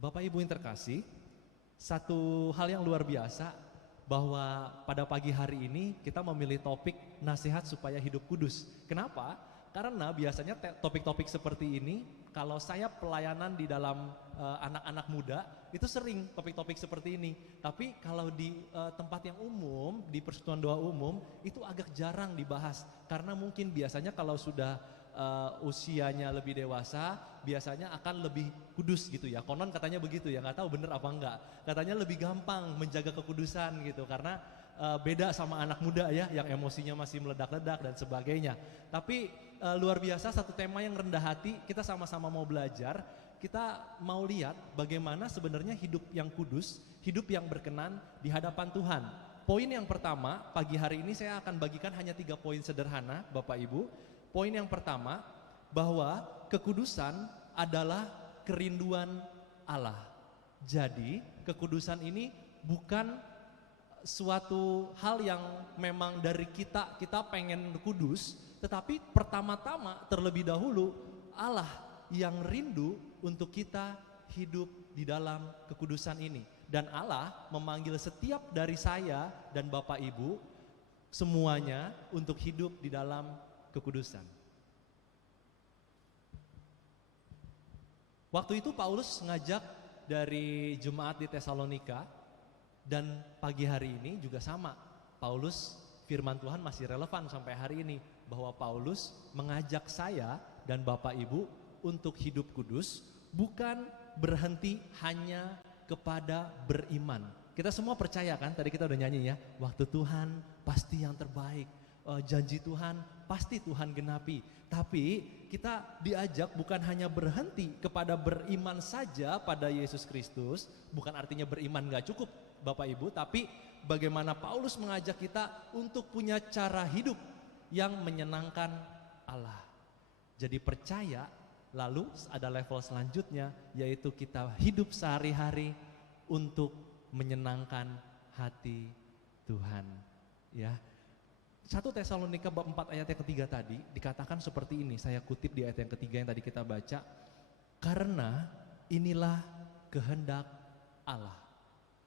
Bapak Ibu yang terkasih, satu hal yang luar biasa, bahwa pada pagi hari ini kita memilih topik nasihat supaya hidup kudus. Kenapa? Karena biasanya topik-topik seperti ini, kalau saya pelayanan di dalam anak-anak muda, itu sering topik-topik seperti ini. Tapi kalau di tempat yang umum, di persekutuan doa umum, itu agak jarang dibahas. Karena mungkin biasanya kalau sudah usianya lebih dewasa, biasanya akan lebih kudus gitu ya. Konon katanya begitu ya, nggak tahu bener apa enggak. Katanya lebih gampang menjaga kekudusan gitu, karena beda sama anak muda ya, yang emosinya masih meledak-ledak dan sebagainya. Tapi luar biasa, satu tema yang rendah hati, kita sama-sama mau belajar. Kita mau lihat bagaimana sebenarnya hidup yang kudus, hidup yang berkenan di hadapan Tuhan. Poin yang pertama, pagi hari ini saya akan bagikan hanya 3 poin sederhana, Bapak Ibu. Poin yang pertama, bahwa kekudusan adalah kerinduan Allah. Jadi kekudusan ini bukan suatu hal yang memang dari kita pengen kudus, tetapi pertama-tama terlebih dahulu Allah yang rindu untuk kita hidup di dalam kekudusan ini. Dan Allah memanggil setiap dari saya dan Bapak Ibu semuanya untuk hidup di dalam kekudusan. Waktu itu Paulus ngajak dari jemaat di Tesalonika, dan pagi hari ini juga sama. Paulus, firman Tuhan masih relevan sampai hari ini, bahwa Paulus mengajak saya dan Bapak Ibu untuk hidup kudus, bukan berhenti hanya kepada beriman. Kita semua percaya kan, tadi kita udah nyanyi ya, waktu Tuhan pasti yang terbaik, janji Tuhan pasti Tuhan genapi. Tapi kita diajak bukan hanya berhenti kepada beriman saja pada Yesus Kristus, bukan artinya beriman gak cukup Bapak Ibu, tapi bagaimana Paulus mengajak kita untuk punya cara hidup yang menyenangkan Allah. Jadi percaya, lalu ada level selanjutnya, yaitu kita hidup sehari-hari untuk menyenangkan hati Tuhan. Ya. 1 Tesalonika bab 4 ayat yang ketiga tadi dikatakan seperti ini, saya kutip di ayat yang ketiga yang tadi kita baca, karena inilah kehendak Allah,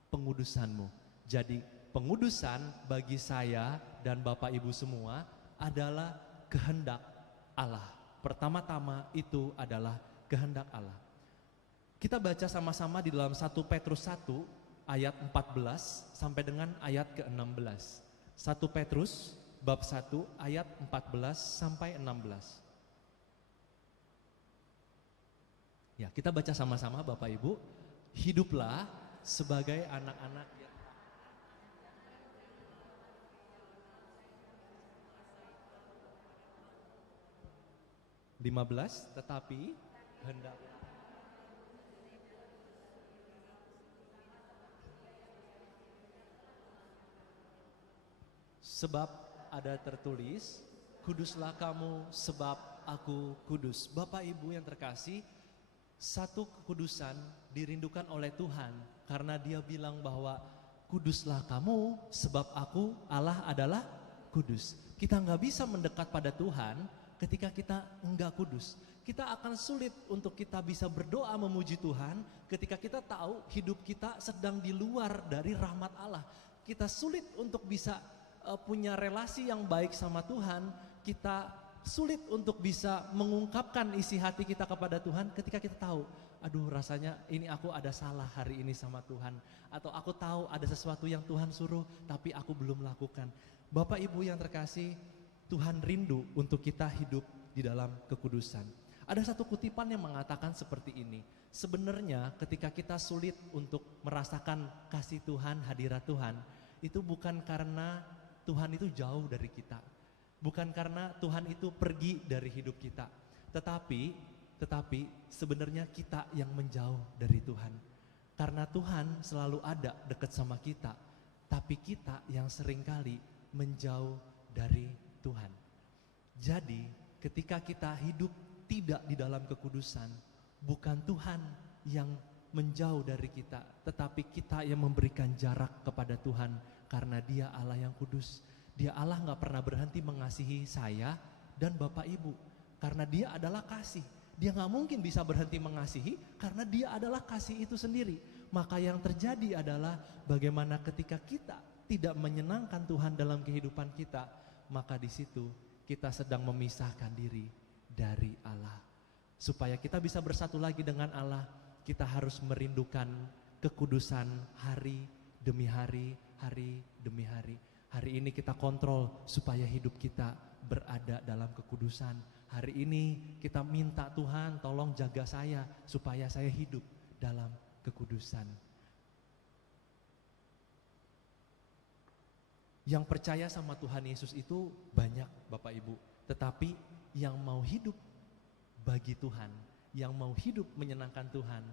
pengudusanmu. Jadi pengudusan bagi saya dan Bapak Ibu semua adalah kehendak Allah. Pertama-tama itu adalah kehendak Allah. Kita baca sama-sama di dalam 1 Petrus 1 ayat 14 sampai dengan ayat ke-16. 1 Petrus bab 1 ayat 14 sampai 16. Ya, kita baca sama-sama Bapak Ibu. hiduplah sebagai anak-anak yang 15, tetapi hendak sebab ada tertulis, kuduslah kamu sebab aku kudus. Bapak Ibu yang terkasih, satu kekudusan dirindukan oleh Tuhan karena Dia bilang bahwa kuduslah kamu sebab aku Allah adalah kudus. Kita nggak bisa mendekat pada Tuhan ketika kita enggak kudus. Kita akan sulit untuk kita bisa berdoa memuji Tuhan ketika kita tahu hidup kita sedang di luar dari rahmat Allah. Kita sulit untuk bisa punya relasi yang baik sama Tuhan. Kita sulit untuk bisa mengungkapkan isi hati kita kepada Tuhan ketika kita tahu, aduh rasanya ini aku ada salah hari ini sama Tuhan. Atau aku tahu ada sesuatu yang Tuhan suruh tapi aku belum lakukan. Bapak Ibu yang terkasih, Tuhan rindu untuk kita hidup di dalam kekudusan. Ada satu kutipan yang mengatakan seperti ini. Sebenarnya ketika kita sulit untuk merasakan kasih Tuhan, hadirat Tuhan, itu bukan karena Tuhan itu jauh dari kita. Bukan karena Tuhan itu pergi dari hidup kita. Tetapi sebenarnya kita yang menjauh dari Tuhan. Karena Tuhan selalu ada dekat sama kita. Tapi kita yang seringkali menjauh dari Tuhan. Jadi ketika kita hidup tidak di dalam kekudusan, bukan Tuhan yang menjauh dari kita, tetapi kita yang memberikan jarak kepada Tuhan karena Dia Allah yang kudus. Dia Allah gak pernah berhenti mengasihi saya dan Bapak Ibu karena Dia adalah kasih. Dia gak mungkin bisa berhenti mengasihi karena Dia adalah kasih itu sendiri. Maka yang terjadi adalah bagaimana ketika kita tidak menyenangkan Tuhan dalam kehidupan kita, maka di situ kita sedang memisahkan diri dari Allah. Supaya kita bisa bersatu lagi dengan Allah, kita harus merindukan kekudusan hari demi hari, hari demi hari. Hari ini kita kontrol supaya hidup kita berada dalam kekudusan. Hari ini kita minta Tuhan tolong jaga saya supaya saya hidup dalam kekudusan. Yang percaya sama Tuhan Yesus itu banyak Bapak Ibu, tetapi yang mau hidup bagi Tuhan, yang mau hidup menyenangkan Tuhan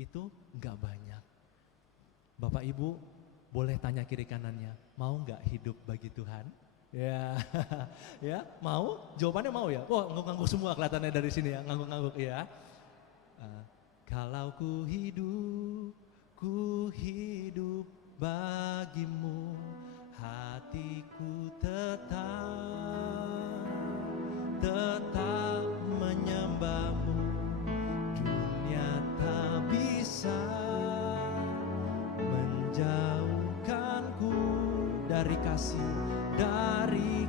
itu enggak banyak. Bapak Ibu boleh tanya kiri kanannya, mau enggak hidup bagi Tuhan? Ya, ya mau? Jawabannya mau ya? Oh ngangguk-ngangguk semua kelihatannya dari sini ya, ngangguk-ngangguk ya. Kalau ku hidup bagimu, hatiku tetap menyembahmu. Dunia tak bisa menjauhkanku dari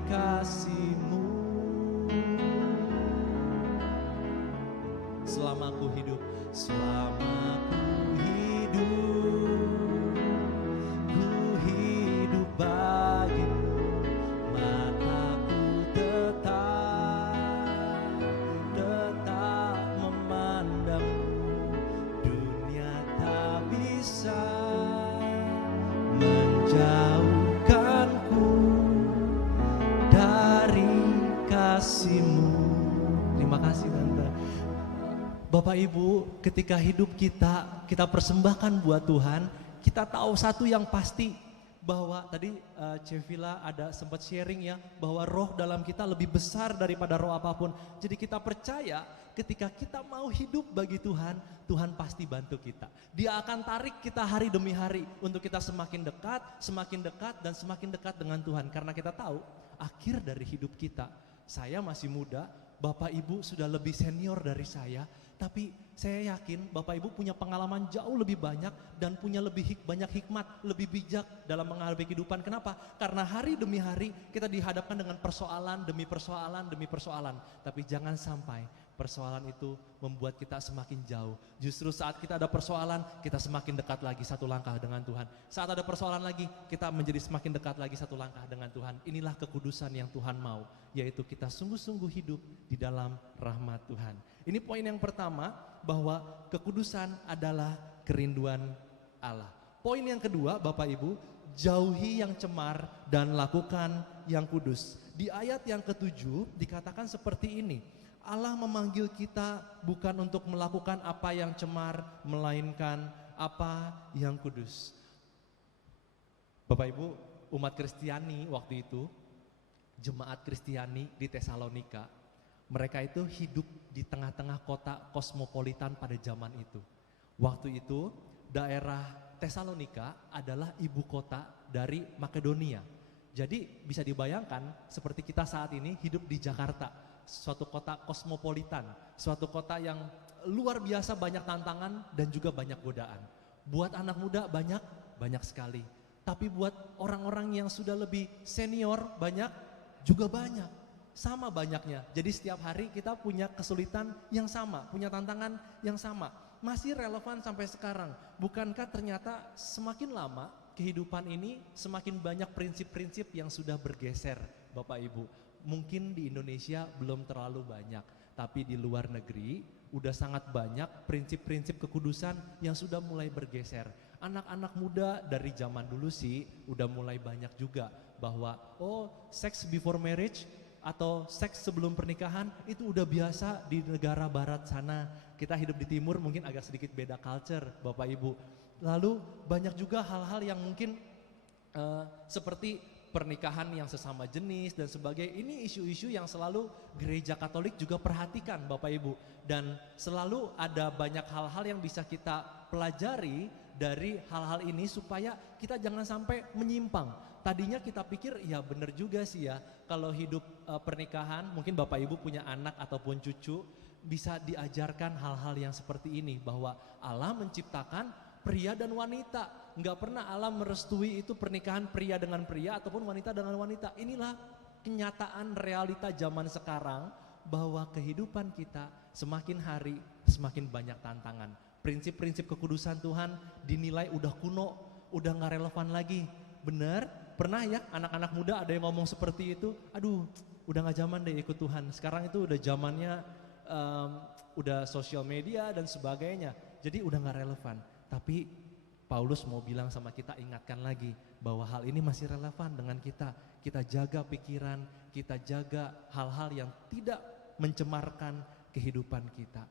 kasih-Mu. Selama ku hidup ku hidup bagimu, mataku tetap memandangmu. Dunia tak bisa menjauhkanku dari kasih-Mu. Terima kasih Tante. Bapak Ibu, ketika hidup kita persembahkan buat Tuhan, kita tahu satu yang pasti, bahwa tadi Cevila ada sempat sharing ya, bahwa roh dalam kita lebih besar daripada roh apapun. Jadi kita percaya ketika kita mau hidup bagi Tuhan, Tuhan pasti bantu kita. Dia akan tarik kita hari demi hari untuk kita semakin dekat dan semakin dekat dengan Tuhan. Karena kita tahu akhir dari hidup kita, saya masih muda, Bapak Ibu sudah lebih senior dari saya. Tapi saya yakin Bapak Ibu punya pengalaman jauh lebih banyak dan punya banyak hikmat, lebih bijak dalam menghadapi kehidupan. Kenapa? Karena hari demi hari kita dihadapkan dengan persoalan demi persoalan. Tapi jangan sampai persoalan itu membuat kita semakin jauh. Justru saat kita ada persoalan, kita semakin dekat lagi satu langkah dengan Tuhan. Saat ada persoalan lagi, kita menjadi semakin dekat lagi satu langkah dengan Tuhan. Inilah kekudusan yang Tuhan mau, yaitu kita sungguh-sungguh hidup di dalam rahmat Tuhan. Ini poin yang pertama, bahwa kekudusan adalah kerinduan Allah. Poin yang kedua Bapak Ibu, jauhi yang cemar dan lakukan yang kudus. Di ayat yang ke-7 dikatakan seperti ini, Allah memanggil kita bukan untuk melakukan apa yang cemar, melainkan apa yang kudus. Bapak Ibu, umat Kristiani waktu itu, jemaat Kristiani di Tesalonika, mereka itu hidup di tengah-tengah kota kosmopolitan pada zaman itu. Waktu itu daerah Tesalonika adalah ibu kota dari Makedonia. Jadi bisa dibayangkan seperti kita saat ini hidup di Jakarta, suatu kota kosmopolitan, suatu kota yang luar biasa banyak tantangan dan juga banyak godaan. Buat anak muda banyak sekali. Tapi buat orang-orang yang sudah lebih senior juga banyak. Sama banyaknya. Jadi setiap hari kita punya kesulitan yang sama, punya tantangan yang sama. Masih relevan sampai sekarang. Bukankah ternyata semakin lama kehidupan ini semakin banyak prinsip-prinsip yang sudah bergeser, Bapak Ibu. Mungkin di Indonesia belum terlalu banyak, tapi di luar negeri udah sangat banyak prinsip-prinsip kekudusan yang sudah mulai bergeser. Anak-anak muda dari zaman dulu sih udah mulai banyak juga bahwa sex before marriage atau seks sebelum pernikahan itu udah biasa di negara barat sana. Kita hidup di timur mungkin agak sedikit beda culture, Bapak Ibu. Lalu banyak juga hal-hal yang mungkin seperti pernikahan yang sesama jenis dan sebagainya. Ini isu-isu yang selalu gereja Katolik juga perhatikan, Bapak Ibu. Dan selalu ada banyak hal-hal yang bisa kita pelajari dari hal-hal ini supaya kita jangan sampai menyimpang. Tadinya kita pikir ya benar juga sih ya, kalau hidup pernikahan mungkin Bapak Ibu punya anak ataupun cucu bisa diajarkan hal-hal yang seperti ini, bahwa Allah menciptakan pria dan wanita. Nggak pernah Allah merestui itu pernikahan pria dengan pria ataupun wanita dengan wanita. Inilah kenyataan realita zaman sekarang, bahwa kehidupan kita semakin hari semakin banyak tantangan. Prinsip-prinsip kekudusan Tuhan dinilai udah kuno, udah nggak relevan lagi. Benar? Pernah ya anak-anak muda ada yang ngomong seperti itu? Aduh, udah nggak zaman deh ikut Tuhan. Sekarang itu udah zamannya udah sosial media dan sebagainya. Jadi udah nggak relevan. Tapi Paulus mau bilang sama kita, ingatkan lagi bahwa hal ini masih relevan dengan kita. Kita jaga pikiran, kita jaga hal-hal yang tidak mencemarkan kehidupan kita.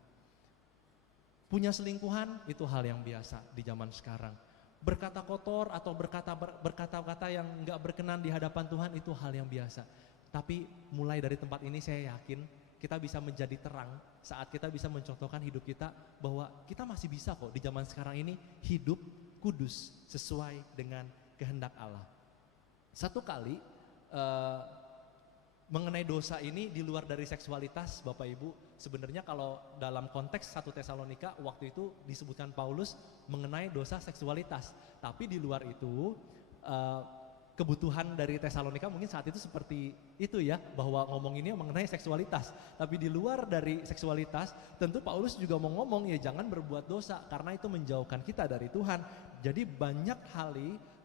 Punya selingkuhan itu hal yang biasa di zaman sekarang. Berkata kotor atau berkata-kata yang enggak berkenan di hadapan Tuhan itu hal yang biasa. Tapi mulai dari tempat ini saya yakin kita bisa menjadi terang saat kita bisa mencontohkan hidup kita bahwa kita masih bisa kok di zaman sekarang ini hidup kudus sesuai dengan kehendak Allah. Satu kali mengenai dosa ini di luar dari seksualitas, Bapak Ibu, sebenarnya kalau dalam konteks 1 Tesalonika waktu itu disebutkan Paulus mengenai dosa seksualitas, tapi di luar itu kebutuhan dari Tesalonika mungkin saat itu seperti itu ya, bahwa ngomonginnya mengenai seksualitas. Tapi di luar dari seksualitas tentu Paulus juga mau ngomong ya jangan berbuat dosa karena itu menjauhkan kita dari Tuhan. Jadi banyak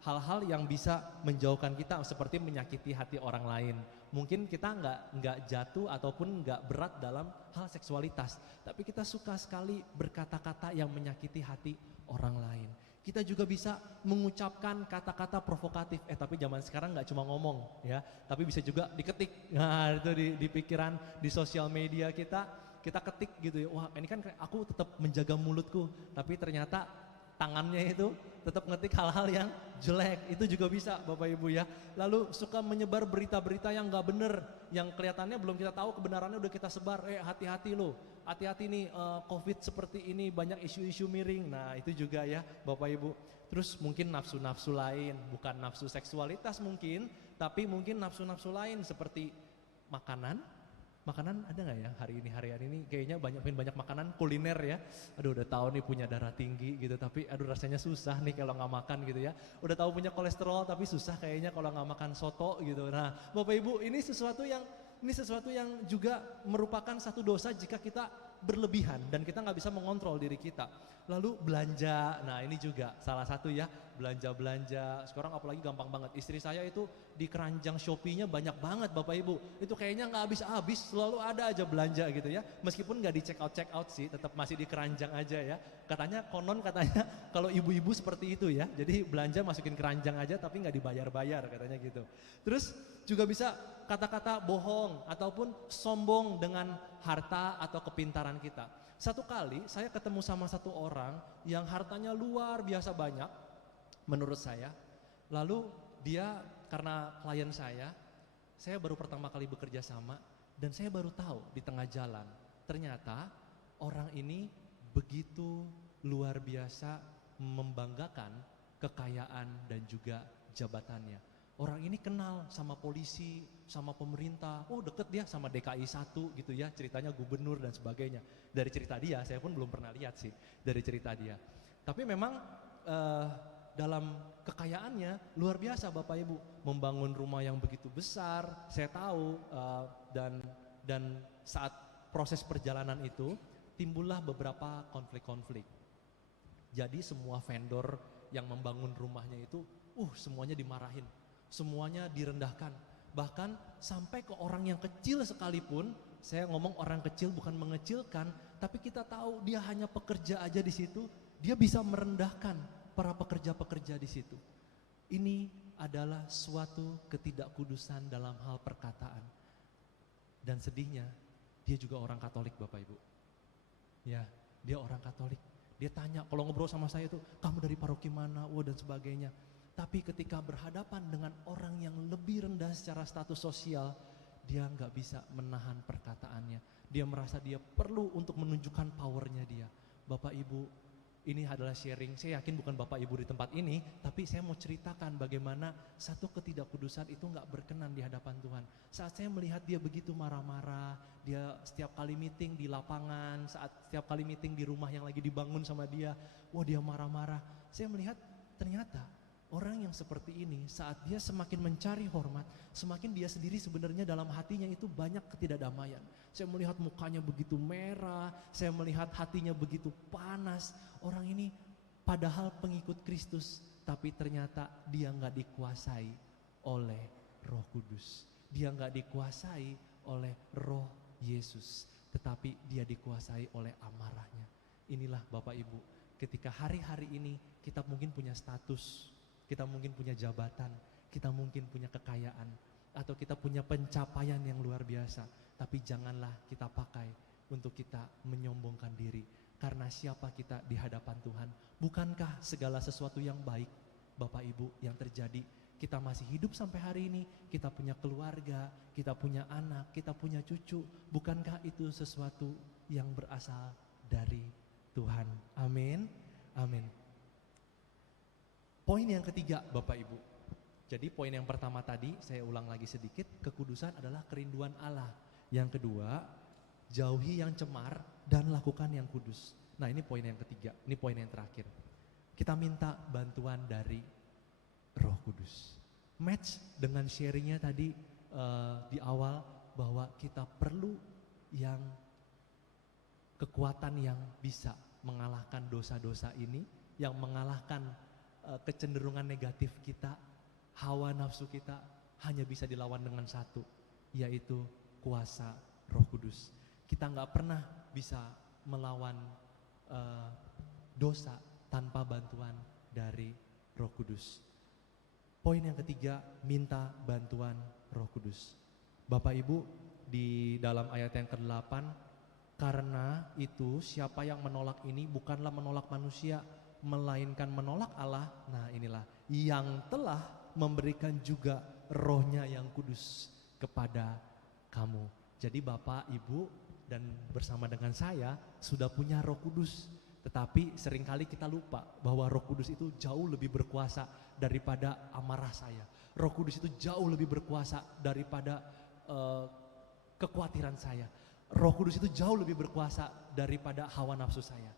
hal-hal yang bisa menjauhkan kita, seperti menyakiti hati orang lain. Mungkin kita nggak jatuh ataupun nggak berat dalam hal seksualitas, tapi kita suka sekali berkata-kata yang menyakiti hati orang lain. Kita juga bisa mengucapkan kata-kata provokatif, tapi zaman sekarang nggak cuma ngomong ya, tapi bisa juga diketik. Nah itu di pikiran, di sosial media kita ketik gitu ya, wah ini kan aku tetap menjaga mulutku, tapi ternyata tangannya itu tetap ngetik hal-hal yang jelek. Itu juga bisa Bapak Ibu ya. Lalu suka menyebar berita-berita yang nggak bener, yang kelihatannya belum kita tahu kebenarannya udah kita sebar. Hati-hati loh, hati-hati nih COVID seperti ini, banyak isu-isu miring. Nah itu juga ya Bapak Ibu. Terus mungkin nafsu-nafsu lain, bukan nafsu seksualitas mungkin, tapi mungkin nafsu-nafsu lain seperti makanan. Makanan ada nggak ya hari ini kayaknya banyak makanan kuliner ya. Aduh udah tahu nih punya darah tinggi gitu, tapi aduh rasanya susah nih kalau nggak makan gitu ya. Udah tahu punya kolesterol tapi susah kayaknya kalau nggak makan soto gitu. Nah Bapak Ibu, ini sesuatu yang juga merupakan satu dosa jika kita berlebihan dan kita nggak bisa mengontrol diri kita. Lalu belanja, nah ini juga salah satu ya, belanja-belanja. Sekarang apalagi gampang banget, istri saya itu di keranjang Shopee-nya banyak banget Bapak Ibu. Itu kayaknya nggak habis-habis, selalu ada aja belanja gitu ya. Meskipun nggak di check out sih, tetap masih di keranjang aja ya. Katanya kalau ibu-ibu seperti itu ya, jadi belanja masukin keranjang aja tapi nggak dibayar-bayar katanya gitu. Terus juga bisa kata-kata bohong ataupun sombong dengan harta atau kepintaran kita. Satu kali saya ketemu sama satu orang yang hartanya luar biasa banyak menurut saya. Lalu dia karena klien saya baru pertama kali bekerja sama dan saya baru tahu di tengah jalan ternyata orang ini begitu luar biasa membanggakan kekayaan dan juga jabatannya. Orang ini kenal sama polisi, sama pemerintah, oh deket dia sama DKI 1 gitu ya, ceritanya gubernur dan sebagainya. Dari cerita dia, saya pun belum pernah lihat sih dari cerita dia. Tapi memang dalam kekayaannya luar biasa Bapak Ibu, membangun rumah yang begitu besar, saya tahu dan saat proses perjalanan itu timbullah beberapa konflik-konflik. Jadi semua vendor yang membangun rumahnya itu, semuanya dimarahin. Semuanya direndahkan, bahkan sampai ke orang yang kecil sekalipun. Saya ngomong orang kecil bukan mengecilkan, tapi kita tahu dia hanya pekerja aja di situ, dia bisa merendahkan para pekerja-pekerja di situ. Ini adalah suatu ketidakkudusan dalam hal perkataan. Dan sedihnya, dia juga orang Katolik Bapak Ibu. Ya, dia orang Katolik. Dia tanya, kalau ngobrol sama saya itu, kamu dari paroki mana, dan sebagainya. Tapi ketika berhadapan dengan orang yang lebih rendah secara status sosial, dia nggak bisa menahan perkataannya. Dia merasa dia perlu untuk menunjukkan powernya dia. Bapak Ibu, ini adalah sharing. Saya yakin bukan Bapak Ibu di tempat ini, tapi saya mau ceritakan bagaimana satu ketidakkudusan itu nggak berkenan di hadapan Tuhan. Saat saya melihat dia begitu marah-marah, dia setiap kali meeting di lapangan, setiap kali meeting di rumah yang lagi dibangun sama dia, dia marah-marah. Saya melihat ternyata orang yang seperti ini saat dia semakin mencari hormat, semakin dia sendiri sebenarnya dalam hatinya itu banyak ketidakdamaian. Saya melihat mukanya begitu merah, saya melihat hatinya begitu panas. Orang ini padahal pengikut Kristus, tapi ternyata dia nggak dikuasai oleh Roh Kudus. Dia nggak dikuasai oleh Roh Yesus, tetapi dia dikuasai oleh amarahnya. Inilah Bapak Ibu, ketika hari-hari ini kita mungkin punya status, kita mungkin punya jabatan, kita mungkin punya kekayaan, atau kita punya pencapaian yang luar biasa. Tapi janganlah kita pakai untuk kita menyombongkan diri. Karena siapa kita di hadapan Tuhan? Bukankah segala sesuatu yang baik, Bapak Ibu, yang terjadi, kita masih hidup sampai hari ini, kita punya keluarga, kita punya anak, kita punya cucu. Bukankah itu sesuatu yang berasal dari Tuhan? Amin, amin. Poin yang ketiga Bapak Ibu. Jadi poin yang pertama tadi saya ulang lagi sedikit, kekudusan adalah kerinduan Allah. Yang kedua, jauhi yang cemar dan lakukan yang kudus. Nah, ini poin yang ketiga, ini poin yang terakhir. Kita minta bantuan dari Roh Kudus. Match dengan sharingnya tadi di awal bahwa kita perlu yang kekuatan yang bisa mengalahkan dosa-dosa ini, yang mengalahkan kecenderungan negatif kita, hawa nafsu kita, hanya bisa dilawan dengan satu, yaitu kuasa Roh Kudus. Kita nggak pernah bisa melawan dosa tanpa bantuan dari Roh Kudus. Poin yang ketiga, minta bantuan Roh Kudus. Bapak Ibu, di dalam ayat yang ke-8, karena itu siapa yang menolak ini bukanlah menolak manusia, melainkan menolak Allah. Nah, inilah yang telah memberikan juga Roh-Nya yang kudus kepada kamu. Jadi Bapak, Ibu, dan bersama dengan saya sudah punya Roh Kudus. Tetapi seringkali kita lupa bahwa Roh Kudus itu jauh lebih berkuasa daripada amarah saya. Roh Kudus itu jauh lebih berkuasa daripada kekhawatiran saya. Roh Kudus itu jauh lebih berkuasa daripada hawa nafsu saya.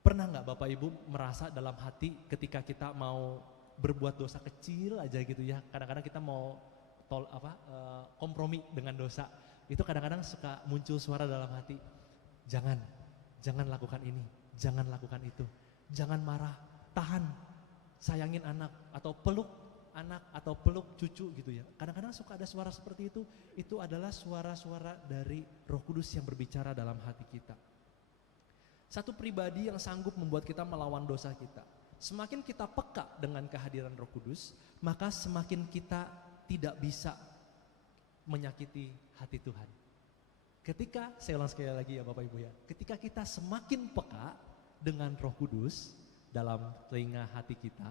Pernah nggak Bapak Ibu merasa dalam hati ketika kita mau berbuat dosa kecil aja gitu ya, kadang-kadang kita mau kompromi dengan dosa, itu kadang-kadang suka muncul suara dalam hati, jangan lakukan ini, jangan lakukan itu, jangan marah, tahan, sayangin anak, atau peluk anak, atau peluk cucu gitu ya. Kadang-kadang suka ada suara seperti itu adalah suara-suara dari Roh Kudus yang berbicara dalam hati kita. Satu pribadi yang sanggup membuat kita melawan dosa kita. Semakin kita peka dengan kehadiran Roh Kudus, maka semakin kita tidak bisa menyakiti hati Tuhan. Ketika, saya ulang sekali lagi ya Bapak Ibu ya, ketika kita semakin peka dengan Roh Kudus dalam telinga hati kita,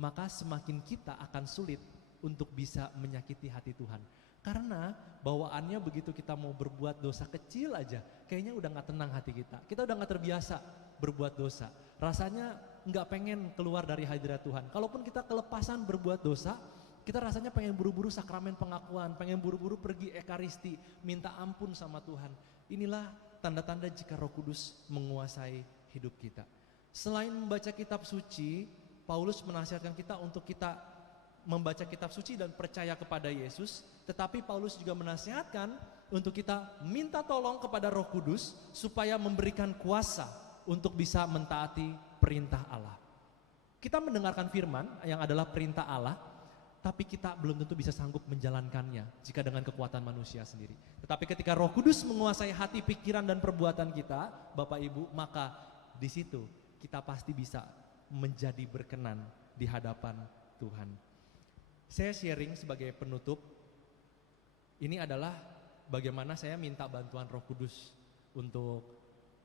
maka semakin kita akan sulit untuk bisa menyakiti hati Tuhan. Karena bawaannya begitu kita mau berbuat dosa kecil aja, kayaknya udah gak tenang hati kita. Kita udah gak terbiasa berbuat dosa. Rasanya gak pengen keluar dari hadirat Tuhan. Kalaupun kita kelepasan berbuat dosa, kita rasanya pengen buru-buru sakramen pengakuan, pengen buru-buru pergi ekaristi, minta ampun sama Tuhan. Inilah tanda-tanda jika Roh Kudus menguasai hidup kita. Selain membaca kitab suci, Paulus menasihatkan kita untuk kita membaca kitab suci dan percaya kepada Yesus, tetapi Paulus juga menasihatkan untuk kita minta tolong kepada Roh Kudus supaya memberikan kuasa untuk bisa mentaati perintah Allah. Kita mendengarkan firman yang adalah perintah Allah, tapi kita belum tentu bisa sanggup menjalankannya jika dengan kekuatan manusia sendiri. Tetapi ketika Roh Kudus menguasai hati, pikiran, dan perbuatan kita, Bapak Ibu, maka di situ kita pasti bisa menjadi berkenan di hadapan Tuhan. Saya sharing sebagai penutup, ini adalah bagaimana saya minta bantuan Roh Kudus untuk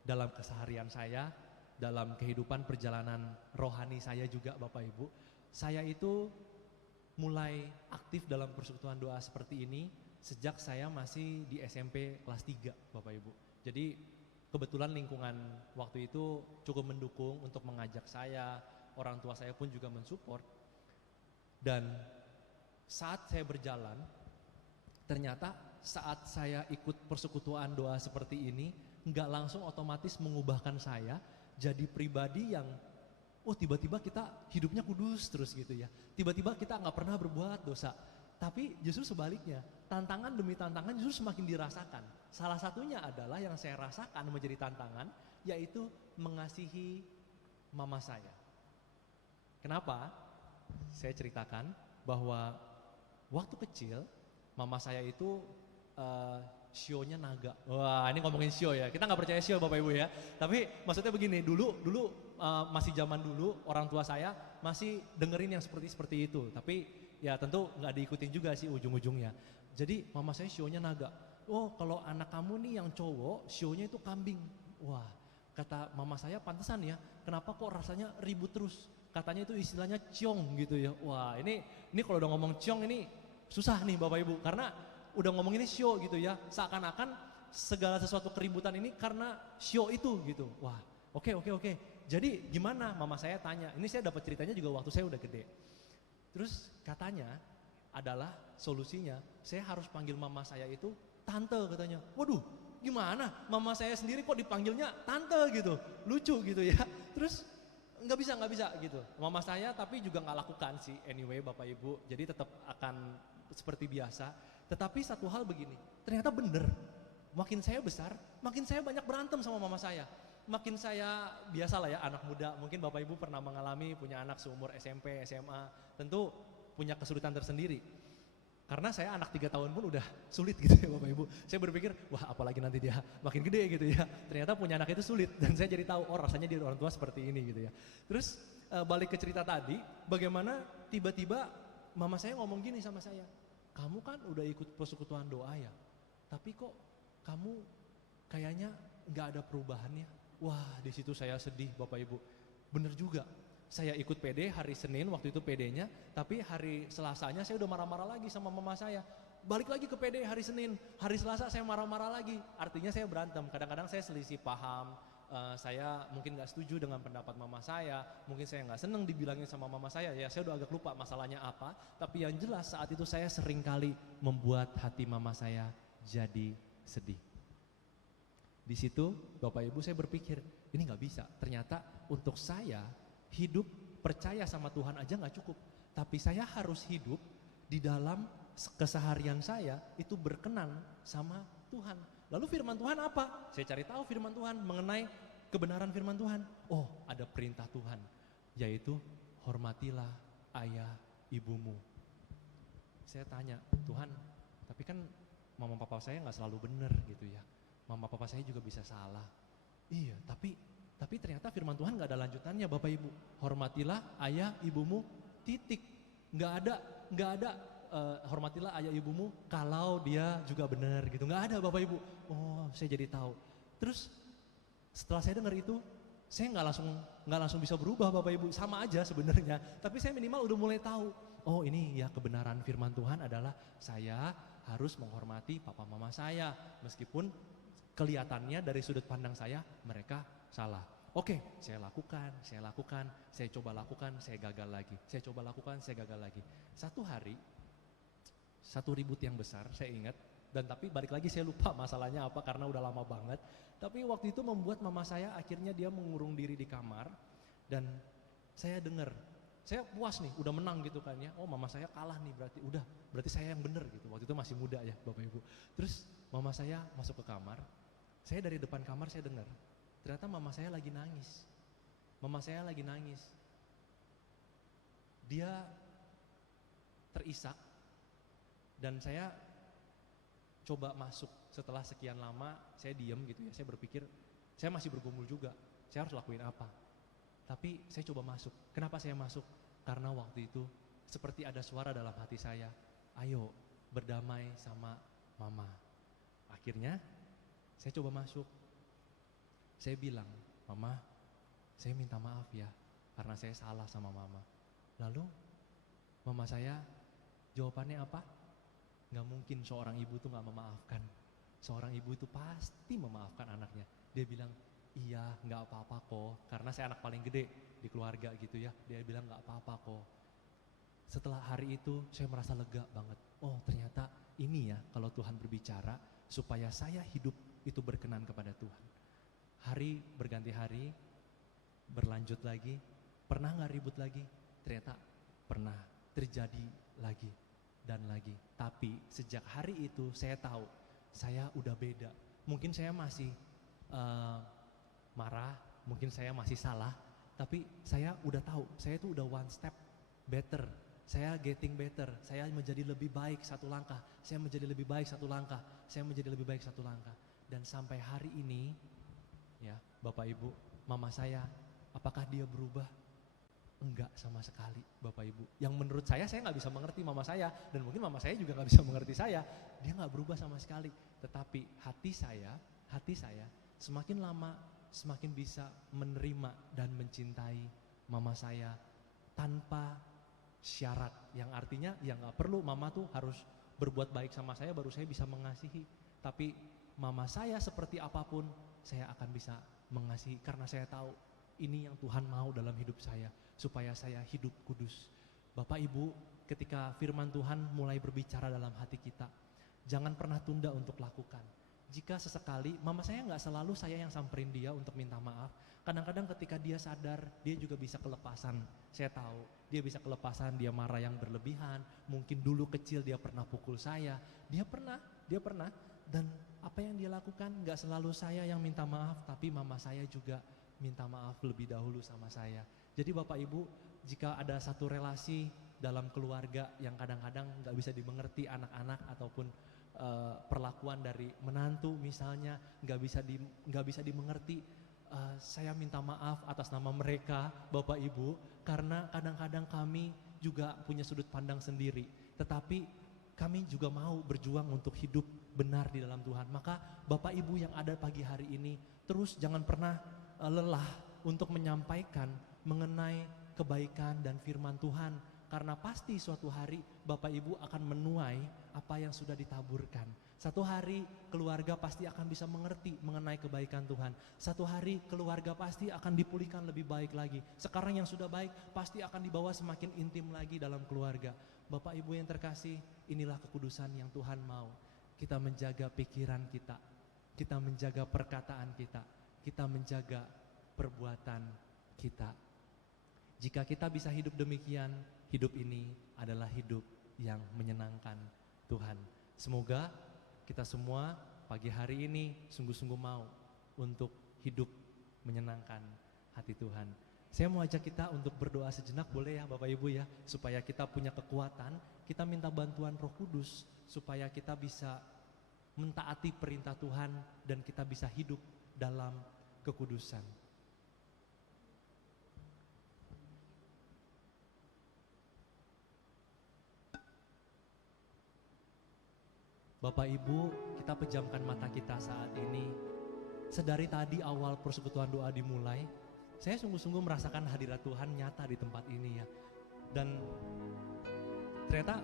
dalam keseharian saya, dalam kehidupan perjalanan rohani saya juga Bapak Ibu. Saya itu mulai aktif dalam persekutuan doa seperti ini sejak saya masih di SMP kelas 3 Bapak Ibu. Jadi kebetulan lingkungan waktu itu cukup mendukung untuk mengajak saya, orang tua saya pun juga mensupport. Dan saat saya berjalan, ternyata saat saya ikut persekutuan doa seperti ini, nggak langsung otomatis mengubahkan saya jadi pribadi yang tiba-tiba kita hidupnya kudus terus gitu ya. Tiba-tiba kita nggak pernah berbuat dosa. Tapi justru sebaliknya, tantangan demi tantangan justru semakin dirasakan. Salah satunya adalah yang saya rasakan menjadi tantangan, yaitu mengasihi mama saya. Kenapa? Saya ceritakan bahwa waktu kecil mama saya itu sionya naga. Wah, ini ngomongin sio ya. Kita nggak percaya sio Bapak Ibu ya. Tapi maksudnya begini, dulu masih zaman dulu orang tua saya masih dengerin yang seperti itu. Tapi ya tentu nggak diikutin juga sih ujung-ujungnya. Jadi mama saya sionya naga. Oh, kalau anak kamu nih yang cowok, sionya itu kambing. Wah, kata mama saya, pantesan ya. Kenapa kok rasanya ribut terus? Katanya itu istilahnya ciong gitu ya. Wah, ini kalau udah ngomong ciong ini susah nih Bapak Ibu, karena udah ngomong ini sio gitu ya. Seakan-akan segala sesuatu keributan ini karena sio itu gitu. Wah, oke. Jadi gimana? Mama saya tanya. Ini saya dapat ceritanya juga waktu saya udah gede. Terus katanya adalah solusinya, saya harus panggil mama saya itu tante katanya. Waduh, gimana? Mama saya sendiri kok dipanggilnya tante gitu. Lucu gitu ya. Terus nggak bisa gitu. Mama saya tapi juga nggak lakukan sih anyway Bapak Ibu. Jadi tetap akan seperti biasa. Tetapi satu hal begini, ternyata bener. Makin saya besar, makin saya banyak berantem sama mama saya. Makin saya, biasalah ya anak muda, mungkin Bapak Ibu pernah mengalami punya anak seumur SMP, SMA, tentu punya kesulitan tersendiri. Karena saya anak 3 tahun pun udah sulit gitu ya Bapak Ibu. Saya berpikir, wah apalagi nanti dia makin gede gitu ya. Ternyata punya anak itu sulit dan saya jadi tahu, rasanya dia orang tua seperti ini gitu ya. Terus balik ke cerita tadi, bagaimana tiba-tiba mama saya ngomong gini sama saya, kamu kan udah ikut persekutuan doa ya, tapi kok kamu kayaknya gak ada perubahannya. Wah, di situ saya sedih Bapak Ibu. Bener juga. Saya ikut PD hari Senin, waktu itu PD-nya, tapi hari Selasanya saya udah marah-marah lagi sama mama saya. Balik lagi ke PD hari Senin, hari Selasa saya marah-marah lagi. Artinya saya berantem, kadang-kadang saya selisih paham, saya mungkin gak setuju dengan pendapat mama saya, mungkin saya gak seneng dibilangin sama mama saya, ya saya udah agak lupa masalahnya apa. Tapi yang jelas saat itu saya sering kali membuat hati mama saya jadi sedih. Di situ Bapak Ibu saya berpikir, ini gak bisa, ternyata untuk saya hidup percaya sama Tuhan aja gak cukup, tapi saya harus hidup di dalam keseharian saya itu berkenan sama Tuhan. Lalu firman Tuhan apa? Saya cari tahu firman Tuhan mengenai kebenaran firman Tuhan. Oh, ada perintah Tuhan, yaitu hormatilah ayah ibumu. Saya tanya, Tuhan, tapi kan mama papa saya nggak selalu benar gitu ya. Mama papa saya juga bisa salah. Iya, tapi ternyata firman Tuhan nggak ada lanjutannya, Bapak Ibu. Hormatilah ayah ibumu, titik. Nggak ada hormatilah ayah ibumu kalau dia juga benar gitu. Nggak ada, Bapak Ibu. Oh, saya jadi tahu. Terus setelah saya dengar itu, saya nggak langsung bisa berubah, Bapak Ibu. Sama aja sebenarnya. Tapi saya minimal udah mulai tahu. Oh, ini ya kebenaran firman Tuhan adalah saya harus menghormati papa mama saya, meskipun kelihatannya dari sudut pandang saya mereka salah. Oke, saya lakukan, saya coba lakukan, saya gagal lagi. Saya coba lakukan, saya gagal lagi. Satu hari, satu ribut yang besar, saya ingat. Dan tapi balik lagi saya lupa masalahnya apa karena udah lama banget. Tapi waktu itu membuat mama saya akhirnya dia mengurung diri di kamar. Dan saya dengar, saya puas nih, udah menang gitu kan ya. Oh, mama saya kalah nih, berarti saya yang benar gitu. Waktu itu masih muda ya Bapak Ibu. Terus mama saya masuk ke kamar. Saya dari depan kamar saya dengar, ternyata mama saya lagi nangis. Mama saya lagi nangis. Dia terisak. Dan saya coba masuk setelah sekian lama, saya diam gitu ya. Saya berpikir, saya masih bergumul juga. Saya harus lakuin apa? Tapi saya coba masuk. Kenapa saya masuk? Karena waktu itu seperti ada suara dalam hati saya, ayo berdamai sama mama. Akhirnya saya coba masuk. Saya bilang, mama, saya minta maaf ya karena saya salah sama mama. Lalu mama saya jawabannya apa? Gak mungkin seorang ibu tuh gak memaafkan. Seorang ibu itu pasti memaafkan anaknya. Dia bilang, iya gak apa-apa kok. Karena saya anak paling gede di keluarga gitu ya. Dia bilang gak apa-apa kok. Setelah hari itu saya merasa lega banget. Oh, ternyata ini ya kalau Tuhan berbicara supaya saya hidup itu berkenan kepada Tuhan. Hari berganti hari, berlanjut lagi. Pernah gak ribut lagi? Ternyata pernah, terjadi lagi dan lagi. Tapi sejak hari itu saya tahu saya udah beda. Mungkin saya masih marah, mungkin saya masih salah, tapi saya udah tahu saya itu udah one step better. Saya getting better, saya menjadi lebih baik satu langkah, saya menjadi lebih baik satu langkah, saya menjadi lebih baik satu langkah. Dan sampai hari ini, ya Bapak Ibu, mama saya, apakah dia berubah? Enggak sama sekali Bapak Ibu. Yang menurut saya nggak bisa mengerti mama saya, dan mungkin mama saya juga nggak bisa mengerti saya. Dia nggak berubah sama sekali. Tetapi hati saya semakin lama semakin bisa menerima dan mencintai mama saya tanpa syarat. Yang artinya ya nggak perlu mama tuh harus berbuat baik sama saya baru saya bisa mengasihi. Tapi mama saya seperti apapun saya akan bisa mengasihi karena saya tahu ini yang Tuhan mau dalam hidup saya, supaya saya hidup kudus. Bapak Ibu, ketika firman Tuhan mulai berbicara dalam hati kita, jangan pernah tunda untuk lakukan. Jika sesekali, mama saya nggak selalu saya yang samperin dia untuk minta maaf. Kadang-kadang ketika dia sadar, dia juga bisa kelepasan. Saya tahu, dia bisa kelepasan, dia marah yang berlebihan. Mungkin dulu kecil dia pernah pukul saya. Dia pernah. Dan apa yang dia lakukan, nggak selalu saya yang minta maaf, tapi mama saya juga minta maaf lebih dahulu sama saya. Jadi Bapak Ibu, jika ada satu relasi dalam keluarga yang kadang-kadang nggak bisa dimengerti anak-anak ataupun perlakuan dari menantu misalnya nggak bisa dimengerti, saya minta maaf atas nama mereka Bapak Ibu, karena kadang-kadang kami juga punya sudut pandang sendiri, tetapi kami juga mau berjuang untuk hidup benar di dalam Tuhan. Maka Bapak Ibu yang ada pagi hari ini, terus jangan pernah lelah untuk menyampaikan mengenai kebaikan dan firman Tuhan, karena pasti suatu hari Bapak Ibu akan menuai apa yang sudah ditaburkan. Satu hari keluarga pasti akan bisa mengerti mengenai kebaikan Tuhan. Satu hari keluarga pasti akan dipulihkan lebih baik lagi. Sekarang yang sudah baik pasti akan dibawa semakin intim lagi dalam keluarga. Bapak Ibu yang terkasih, inilah kekudusan yang Tuhan mau. Kita menjaga pikiran kita, kita menjaga perkataan kita menjaga perbuatan kita. Jika kita bisa hidup demikian, hidup ini adalah hidup yang menyenangkan Tuhan. Semoga kita semua pagi hari ini sungguh-sungguh mau untuk hidup menyenangkan hati Tuhan. Saya mau ajak kita untuk berdoa sejenak, boleh ya Bapak Ibu ya, supaya kita punya kekuatan, kita minta bantuan Roh Kudus supaya kita bisa mentaati perintah Tuhan dan kita bisa hidup dalam kekudusan. Bapak Ibu, kita pejamkan mata kita saat ini. Sedari tadi awal persekutuan doa dimulai, saya sungguh-sungguh merasakan hadirat Tuhan nyata di tempat ini ya. Dan ternyata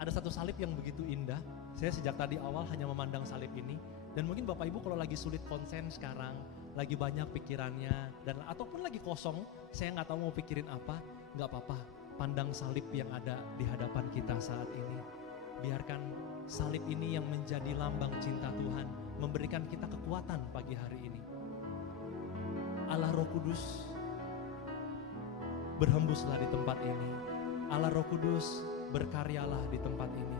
ada satu salib yang begitu indah. Saya sejak tadi awal hanya memandang salib ini. Dan mungkin Bapak Ibu kalau lagi sulit konsen sekarang, lagi banyak pikirannya, dan ataupun lagi kosong, saya nggak tahu mau pikirin apa, nggak apa-apa. Pandang salib yang ada di hadapan kita saat ini. Biarkan salib ini yang menjadi lambang cinta Tuhan, memberikan kita kekuatan pagi hari ini. Allah Roh Kudus, berhembuslah di tempat ini. Allah Roh Kudus, berkaryalah di tempat ini.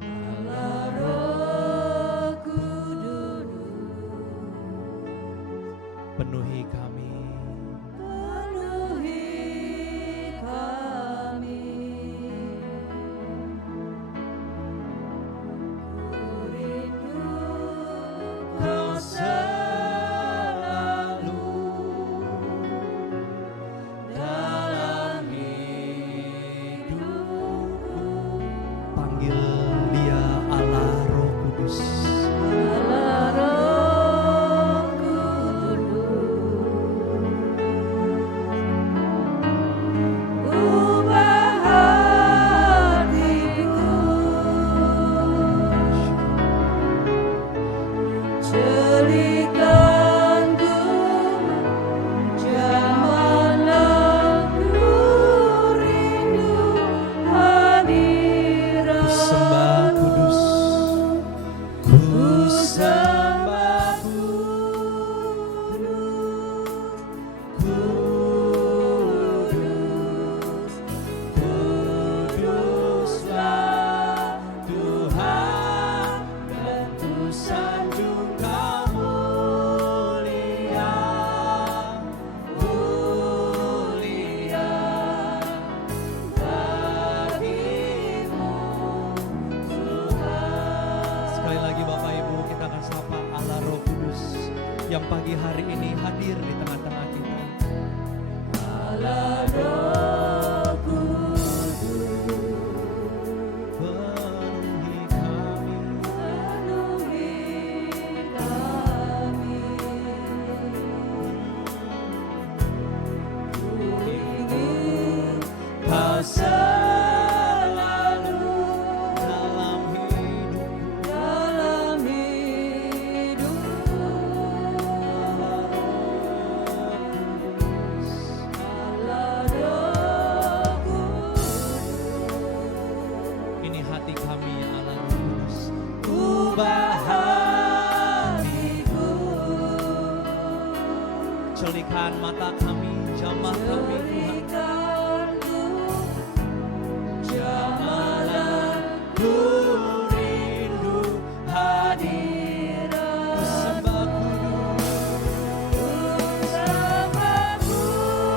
Allah Roh Kudus, penuhi kami. penuhi kami. Ku rindu Kau selalu dalam hidupku. Panggil Dia Allah Roh Kudus. Allah Roh Kudus, ubah hatiku, jadikanku jamalah ku rindu hadirat. Ku sembah Kudus, ku sembah Kudus, kuduslah Tuhan, dan ku sanjung Kau mulia, mulia bagimu Tuhan. Sekali lagi Bapak Ibu, kita akan sapa Allah Roh Kudus yang pagi hari ini hadir di tengah-tengah kita. Allah Roh Kudus, Penuhi kami. penuhi kami. Ku ingin Kau selalu Dalam hidupku, dalam hidupku. Allah Roh Kudus, ini hati kami ya Allah Roh Kudus. ubah hatiku, Celikan mata kami, jamah kami Tuhan. jadikanku jamalah ku rindu hadirat. Ku sembah Kudus, Sembah Kudus,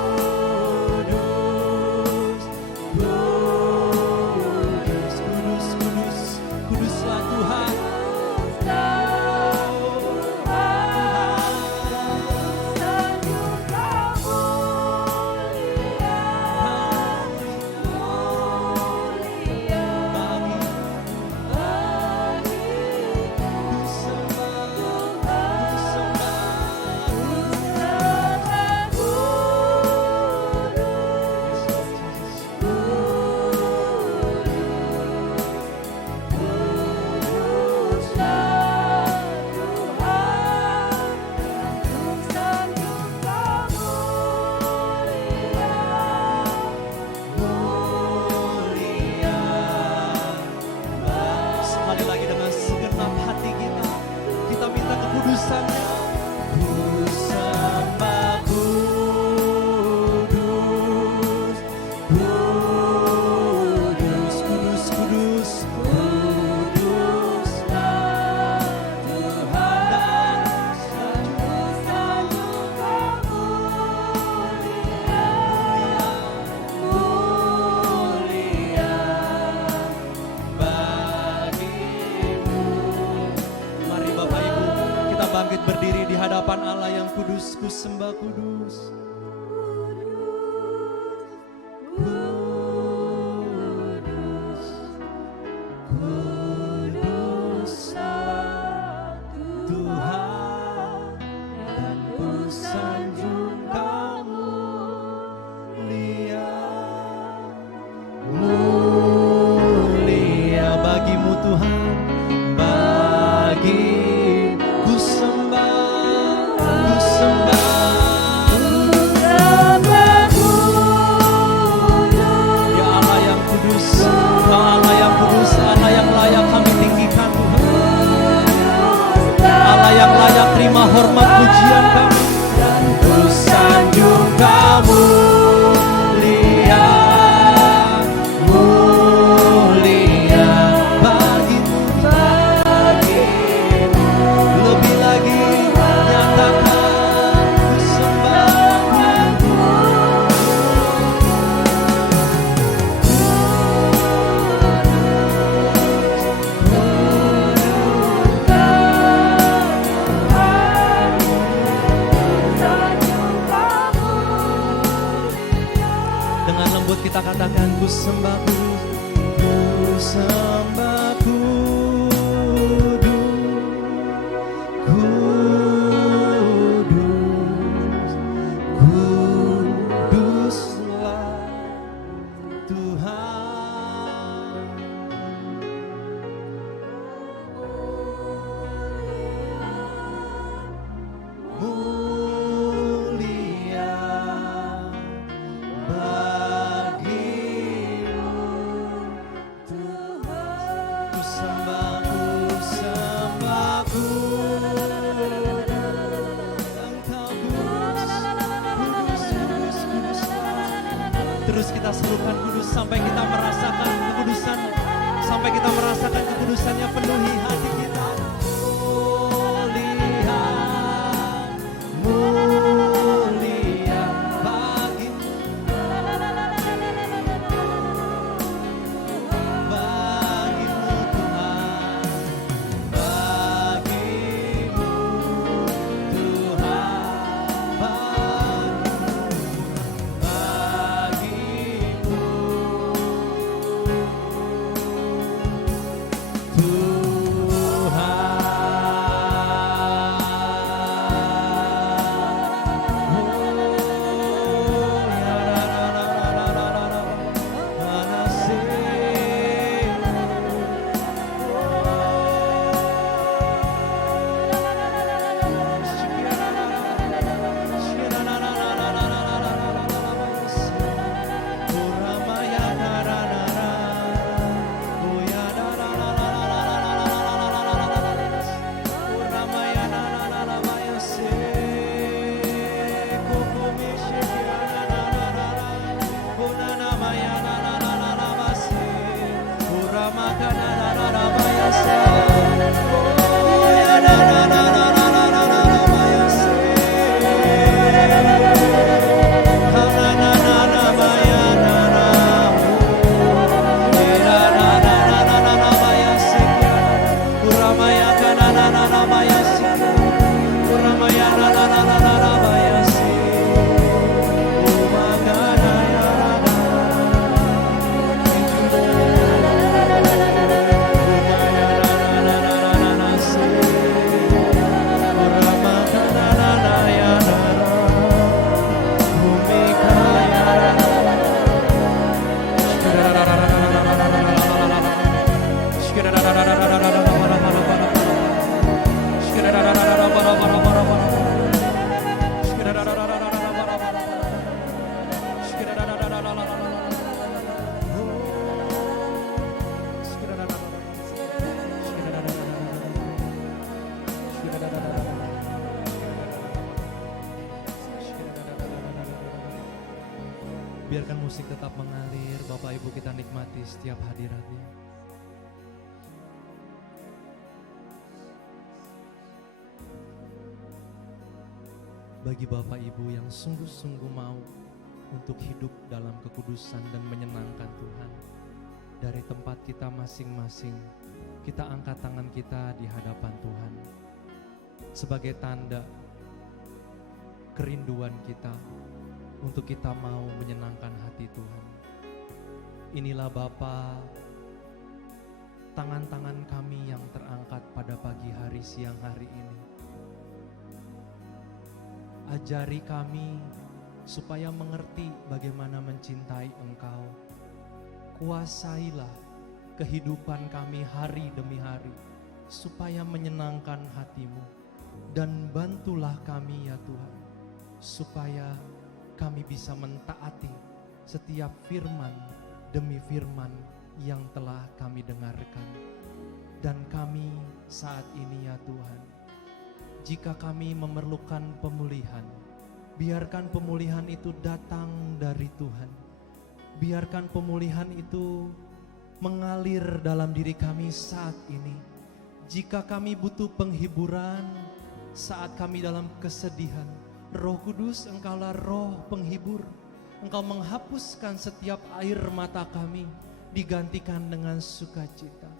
Kudus, Kudus, Kudus, Kuduslah Tuhan. sanjung Kau mulia, kudus, ku sembah kudus. Kuduslah Tuhan, dan ku sanjung Kamu mulia. Mulia bagimu Tuhan, bagiku sembah, ku sembah. Ya Allah yang kudus, Kau Allah yang kudus, Allah yang layak kami tinggikan Tuhan. Allah yang layak terima hormat pujian kami, dan ku sanjung Kamu mulia. Mulia bagimu, lebih lagi nyatakan ku sembah. Dengan lembut kita katakan ku sembah kudus, ku sembah kudus, kudus, kuduslah Tuhan. Mulia bagimu Tuhan, ku sembah, ku sembah, Engkau kudus, kudus, kudus, kudus. Terus kita serukan kudus sampai kita merasakan kekudusan, sampai kita merasakan kekudusannya penuhi hati kita. Mulia bagimu, bagimu Tuhan, bagimu Tuhan, bagimu Biarkan musik tetap mengalir, Bapak Ibu kita nikmati setiap hadiratnya. Bagi Bapak Ibu yang sungguh-sungguh mau untuk hidup dalam kekudusan dan menyenangkan Tuhan, dari tempat kita masing-masing, kita angkat tangan kita di hadapan Tuhan sebagai tanda kerinduan kita untuk kita mau menyenangkan hati Tuhan. Inilah Bapa, tangan-tangan kami yang terangkat pada pagi hari siang hari ini. Ajari kami supaya mengerti bagaimana mencintai Engkau. Kuasailah kehidupan kami hari demi hari, supaya menyenangkan hati-Mu. Dan bantulah kami ya Tuhan, supaya kami bisa mentaati setiap firman demi firman yang telah kami dengarkan. Dan kami saat ini ya Tuhan, jika kami memerlukan pemulihan, biarkan pemulihan itu datang dari Tuhan. Biarkan pemulihan itu mengalir dalam diri kami saat ini. Jika kami butuh penghiburan saat kami dalam kesedihan, Roh Kudus, Engkaulah roh penghibur. Engkau menghapuskan setiap air mata kami, digantikan dengan sukacita.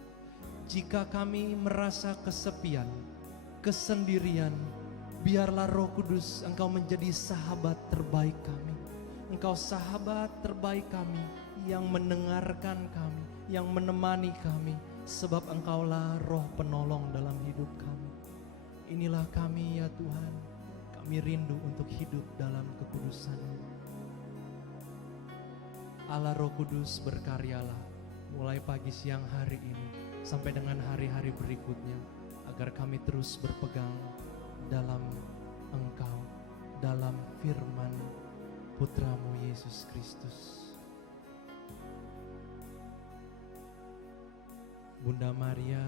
Jika kami merasa kesepian, kesendirian, biarlah Roh Kudus Engkau menjadi sahabat terbaik kami. Engkau sahabat terbaik kami yang mendengarkan kami, yang menemani kami, sebab Engkaulah roh penolong dalam hidup kami. Inilah kami ya Tuhan, kami rindu untuk hidup dalam kekudusan-Mu. Allah Roh Kudus, berkaryalah mulai pagi siang hari ini sampai dengan hari-hari berikutnya, agar kami terus berpegang dalam Engkau, dalam firman Putra-Mu Yesus Kristus. Bunda Maria,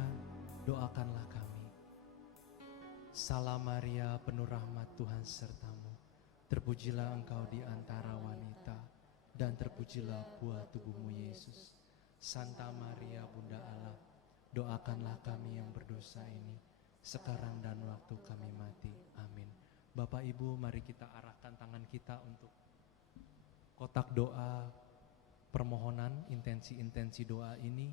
doakanlah kami. Salam Maria, penuh rahmat, Tuhan sertamu. Terpujilah Engkau di antara wanita, dan terpujilah buah tubuhmu Yesus. Santa Maria, Bunda Allah, doakanlah kami yang berdosa ini, sekarang dan waktu kami mati. Amin. Bapak Ibu, mari kita arahkan tangan kita untuk kotak doa permohonan, intensi-intensi doa ini.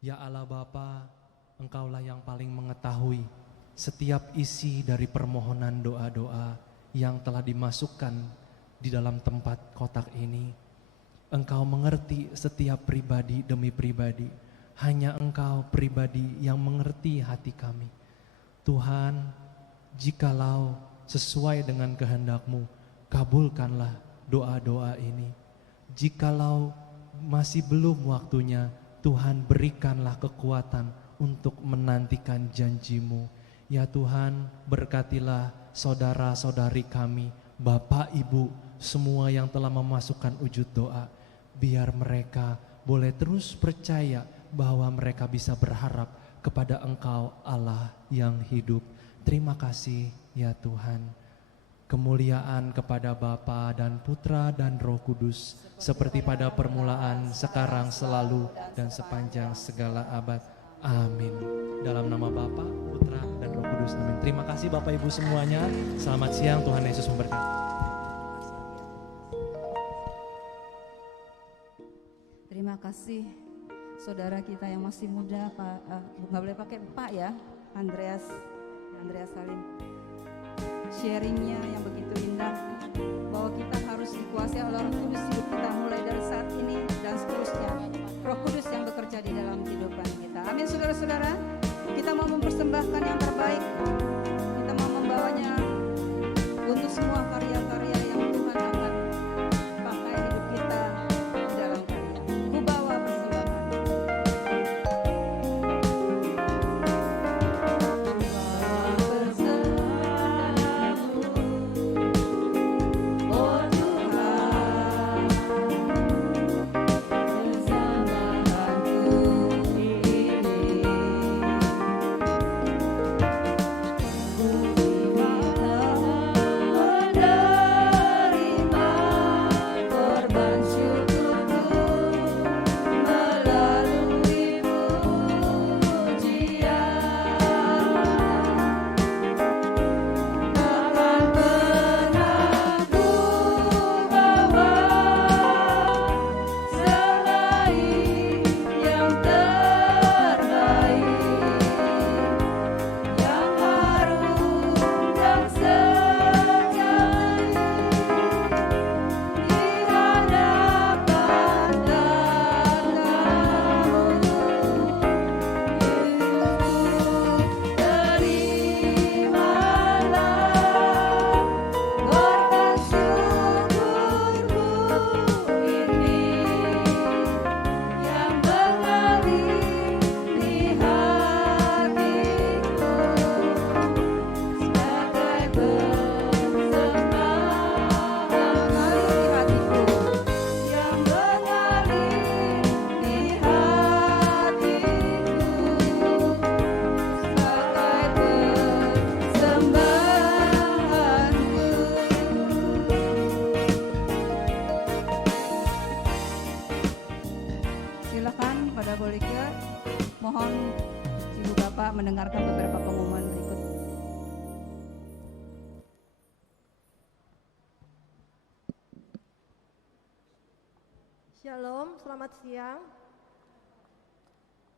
Ya Allah Bapa, Engkaulah yang paling mengetahui setiap isi dari permohonan doa-doa yang telah dimasukkan di dalam tempat kotak ini. Engkau mengerti setiap pribadi demi pribadi. Hanya Engkau pribadi yang mengerti hati kami. Tuhan, jikalau sesuai dengan kehendak-Mu, kabulkanlah doa-doa ini. Jikalau masih belum waktunya, Tuhan berikanlah kekuatan untuk menantikan janji-Mu. Ya Tuhan, berkatilah saudara-saudari kami, Bapak Ibu, semua yang telah memasukkan wujud doa. Biar mereka boleh terus percaya bahwa mereka bisa berharap kepada Engkau Allah yang hidup. Terima kasih ya Tuhan. Kemuliaan kepada Bapa dan Putra dan Roh Kudus, seperti pada permulaan, sekarang, selalu, dan sepanjang segala abad. Amin. Dalam nama Bapa, Putra, dan Roh Kudus. Amin. Terima kasih Bapak Ibu semuanya. Selamat siang, Tuhan Yesus memberkati. Terima kasih saudara kita yang masih muda, Pak, nggak boleh pakai Pak ya, Andreas Salim. Sharingnya yang begitu indah, bahwa kita harus dikuasai oleh Roh Kudus hidup kita mulai dari saat ini dan seterusnya. Roh Kudus yang bekerja di dalam kehidupan kita. Amin saudara-saudara, kita mau mempersembahkan yang terbaik, kita mau membawanya untuk semua karya-karya yang Tuhan akan pakai hidup kita di dalam karya. Ku bawa persembahan. Ku mendengarkan beberapa pengumuman berikut. Shalom, selamat siang.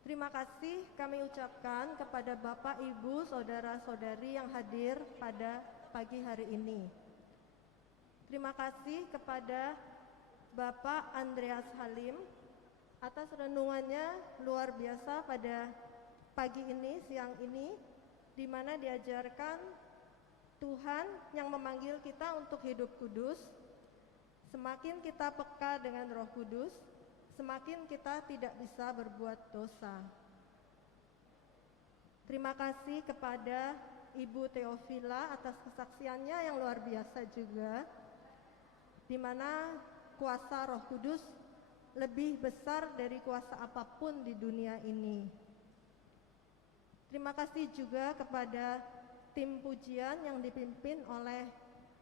Terima kasih kami ucapkan kepada Bapak, Ibu, Saudara-saudari yang hadir pada pagi hari ini. Terima kasih kepada Bapak Andreas Halim atas renungannya luar biasa pada pagi ini, siang ini, di mana diajarkan Tuhan yang memanggil kita untuk hidup kudus. Semakin kita peka dengan Roh Kudus, semakin kita tidak bisa berbuat dosa. Terima kasih kepada Ibu Theophila atas kesaksiannya yang luar biasa juga, di mana kuasa Roh Kudus lebih besar dari kuasa apapun di dunia ini. Terima kasih juga kepada tim pujian yang dipimpin oleh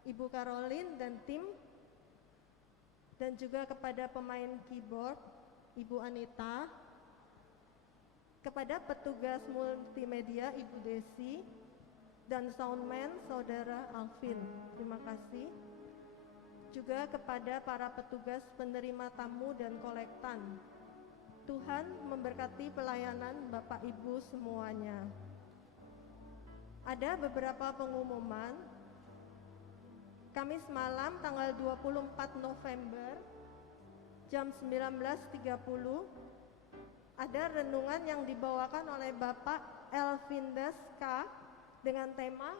Ibu Caroline dan tim, dan juga kepada pemain keyboard Ibu Anita, kepada petugas multimedia Ibu Desi, dan soundman Saudara Alvin. Terima kasih. Juga kepada para petugas penerima tamu dan kolektan. Tuhan memberkati pelayanan Bapak Ibu semuanya. Ada beberapa pengumuman. Kamis malam tanggal 24 November jam 19.30 ada renungan yang dibawakan oleh Bapak Elvindes K dengan tema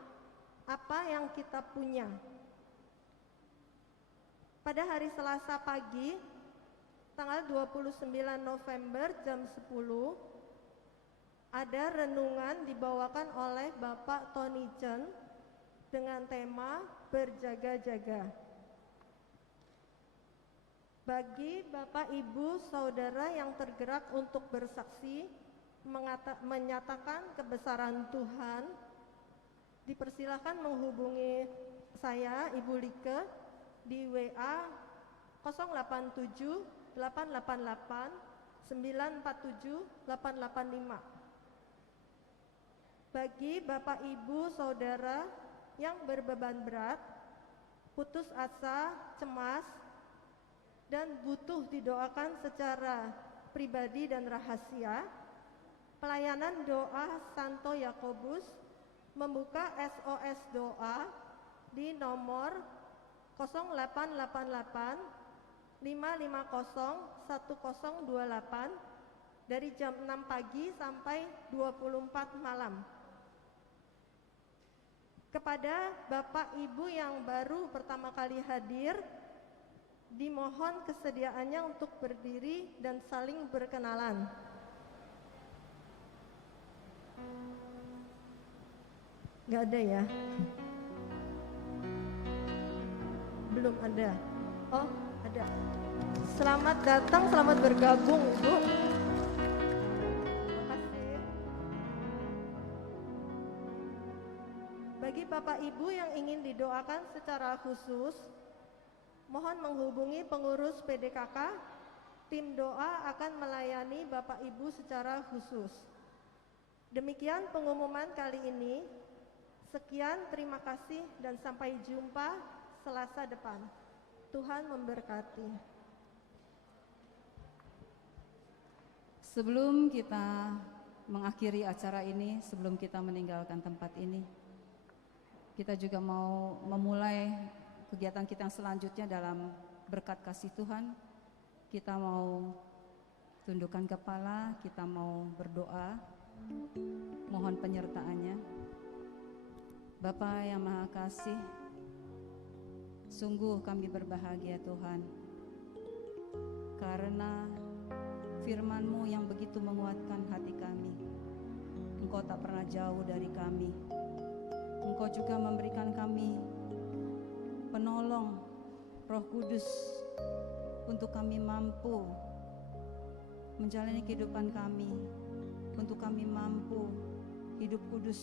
Apa yang Kita Punya. Pada hari Selasa pagi tanggal 29 November jam 10 ada renungan dibawakan oleh Bapak Tony Chen dengan tema berjaga-jaga. Bagi Bapak, Ibu, Saudara yang tergerak untuk bersaksi menyatakan kebesaran Tuhan, dipersilakan menghubungi saya, Ibu Like, di WA 087 888 947 885. Bagi Bapak, Ibu, Saudara yang berbeban berat, putus asa, cemas, dan butuh didoakan secara pribadi dan rahasia, pelayanan doa Santo Yakobus membuka SOS doa di nomor 0888 550 1028 dari jam 6 pagi sampai 24 malam. Kepada Bapak Ibu yang baru pertama kali hadir, dimohon kesediaannya untuk berdiri dan saling berkenalan. Gak ada ya? Belum ada. Oh, ada. Selamat datang, selamat bergabung, Bu. Bagi Bapak Ibu yang ingin didoakan secara khusus, mohon menghubungi pengurus PDKK. Tim doa akan melayani Bapak Ibu secara khusus. Demikian pengumuman kali ini. Sekian, terima kasih dan sampai jumpa Selasa depan. Tuhan memberkati. Sebelum kita mengakhiri acara ini, sebelum kita meninggalkan tempat ini, kita juga mau memulai kegiatan kita yang selanjutnya dalam berkat kasih Tuhan. Kita mau tundukkan kepala, kita mau berdoa, mohon penyertaannya. Bapa yang Maha Kasih, sungguh kami berbahagia Tuhan, karena firman-Mu yang begitu menguatkan hati kami. Engkau tak pernah jauh dari kami. Engkau juga memberikan kami penolong, Roh Kudus, untuk kami mampu menjalani kehidupan kami, untuk kami mampu hidup kudus,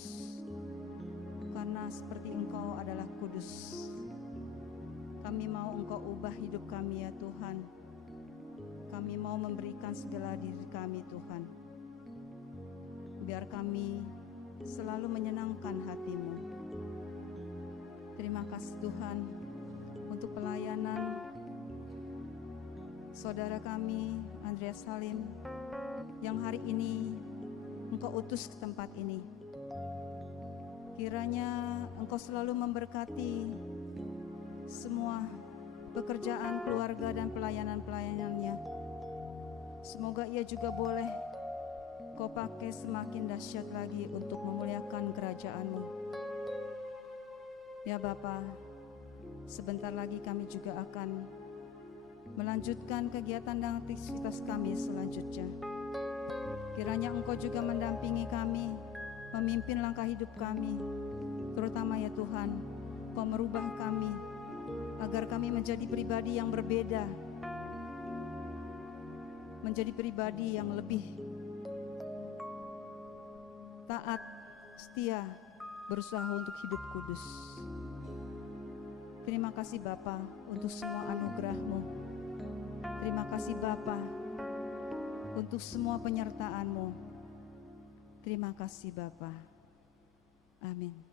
karena seperti Engkau adalah kudus. Kami mau Engkau ubah hidup kami ya Tuhan. Kami mau memberikan segala diri kami Tuhan. Biar kami selalu menyenangkan hatimu. Terima kasih Tuhan untuk pelayanan saudara kami Andreas Salim yang hari ini Engkau utus ke tempat ini. Kiranya Engkau selalu memberkati semua pekerjaan keluarga dan pelayanan-pelayanannya. Semoga ia juga boleh Kau pakai semakin dahsyat lagi untuk memuliakan kerajaan-Mu. Ya Bapa, sebentar lagi kami juga akan melanjutkan kegiatan dan aktivitas kami selanjutnya. Kiranya Engkau juga mendampingi kami, memimpin langkah hidup kami, terutama ya Tuhan, Kau merubah kami, agar kami menjadi pribadi yang berbeda, menjadi pribadi yang lebih taat, setia, berusaha untuk hidup kudus. Terima kasih Bapa untuk semua anugerah-Mu. Terima kasih Bapa untuk semua penyertaan-Mu. Terima kasih Bapa. Amin.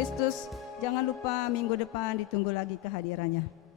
Kristus, jangan lupa minggu depan ditunggu lagi kehadirannya.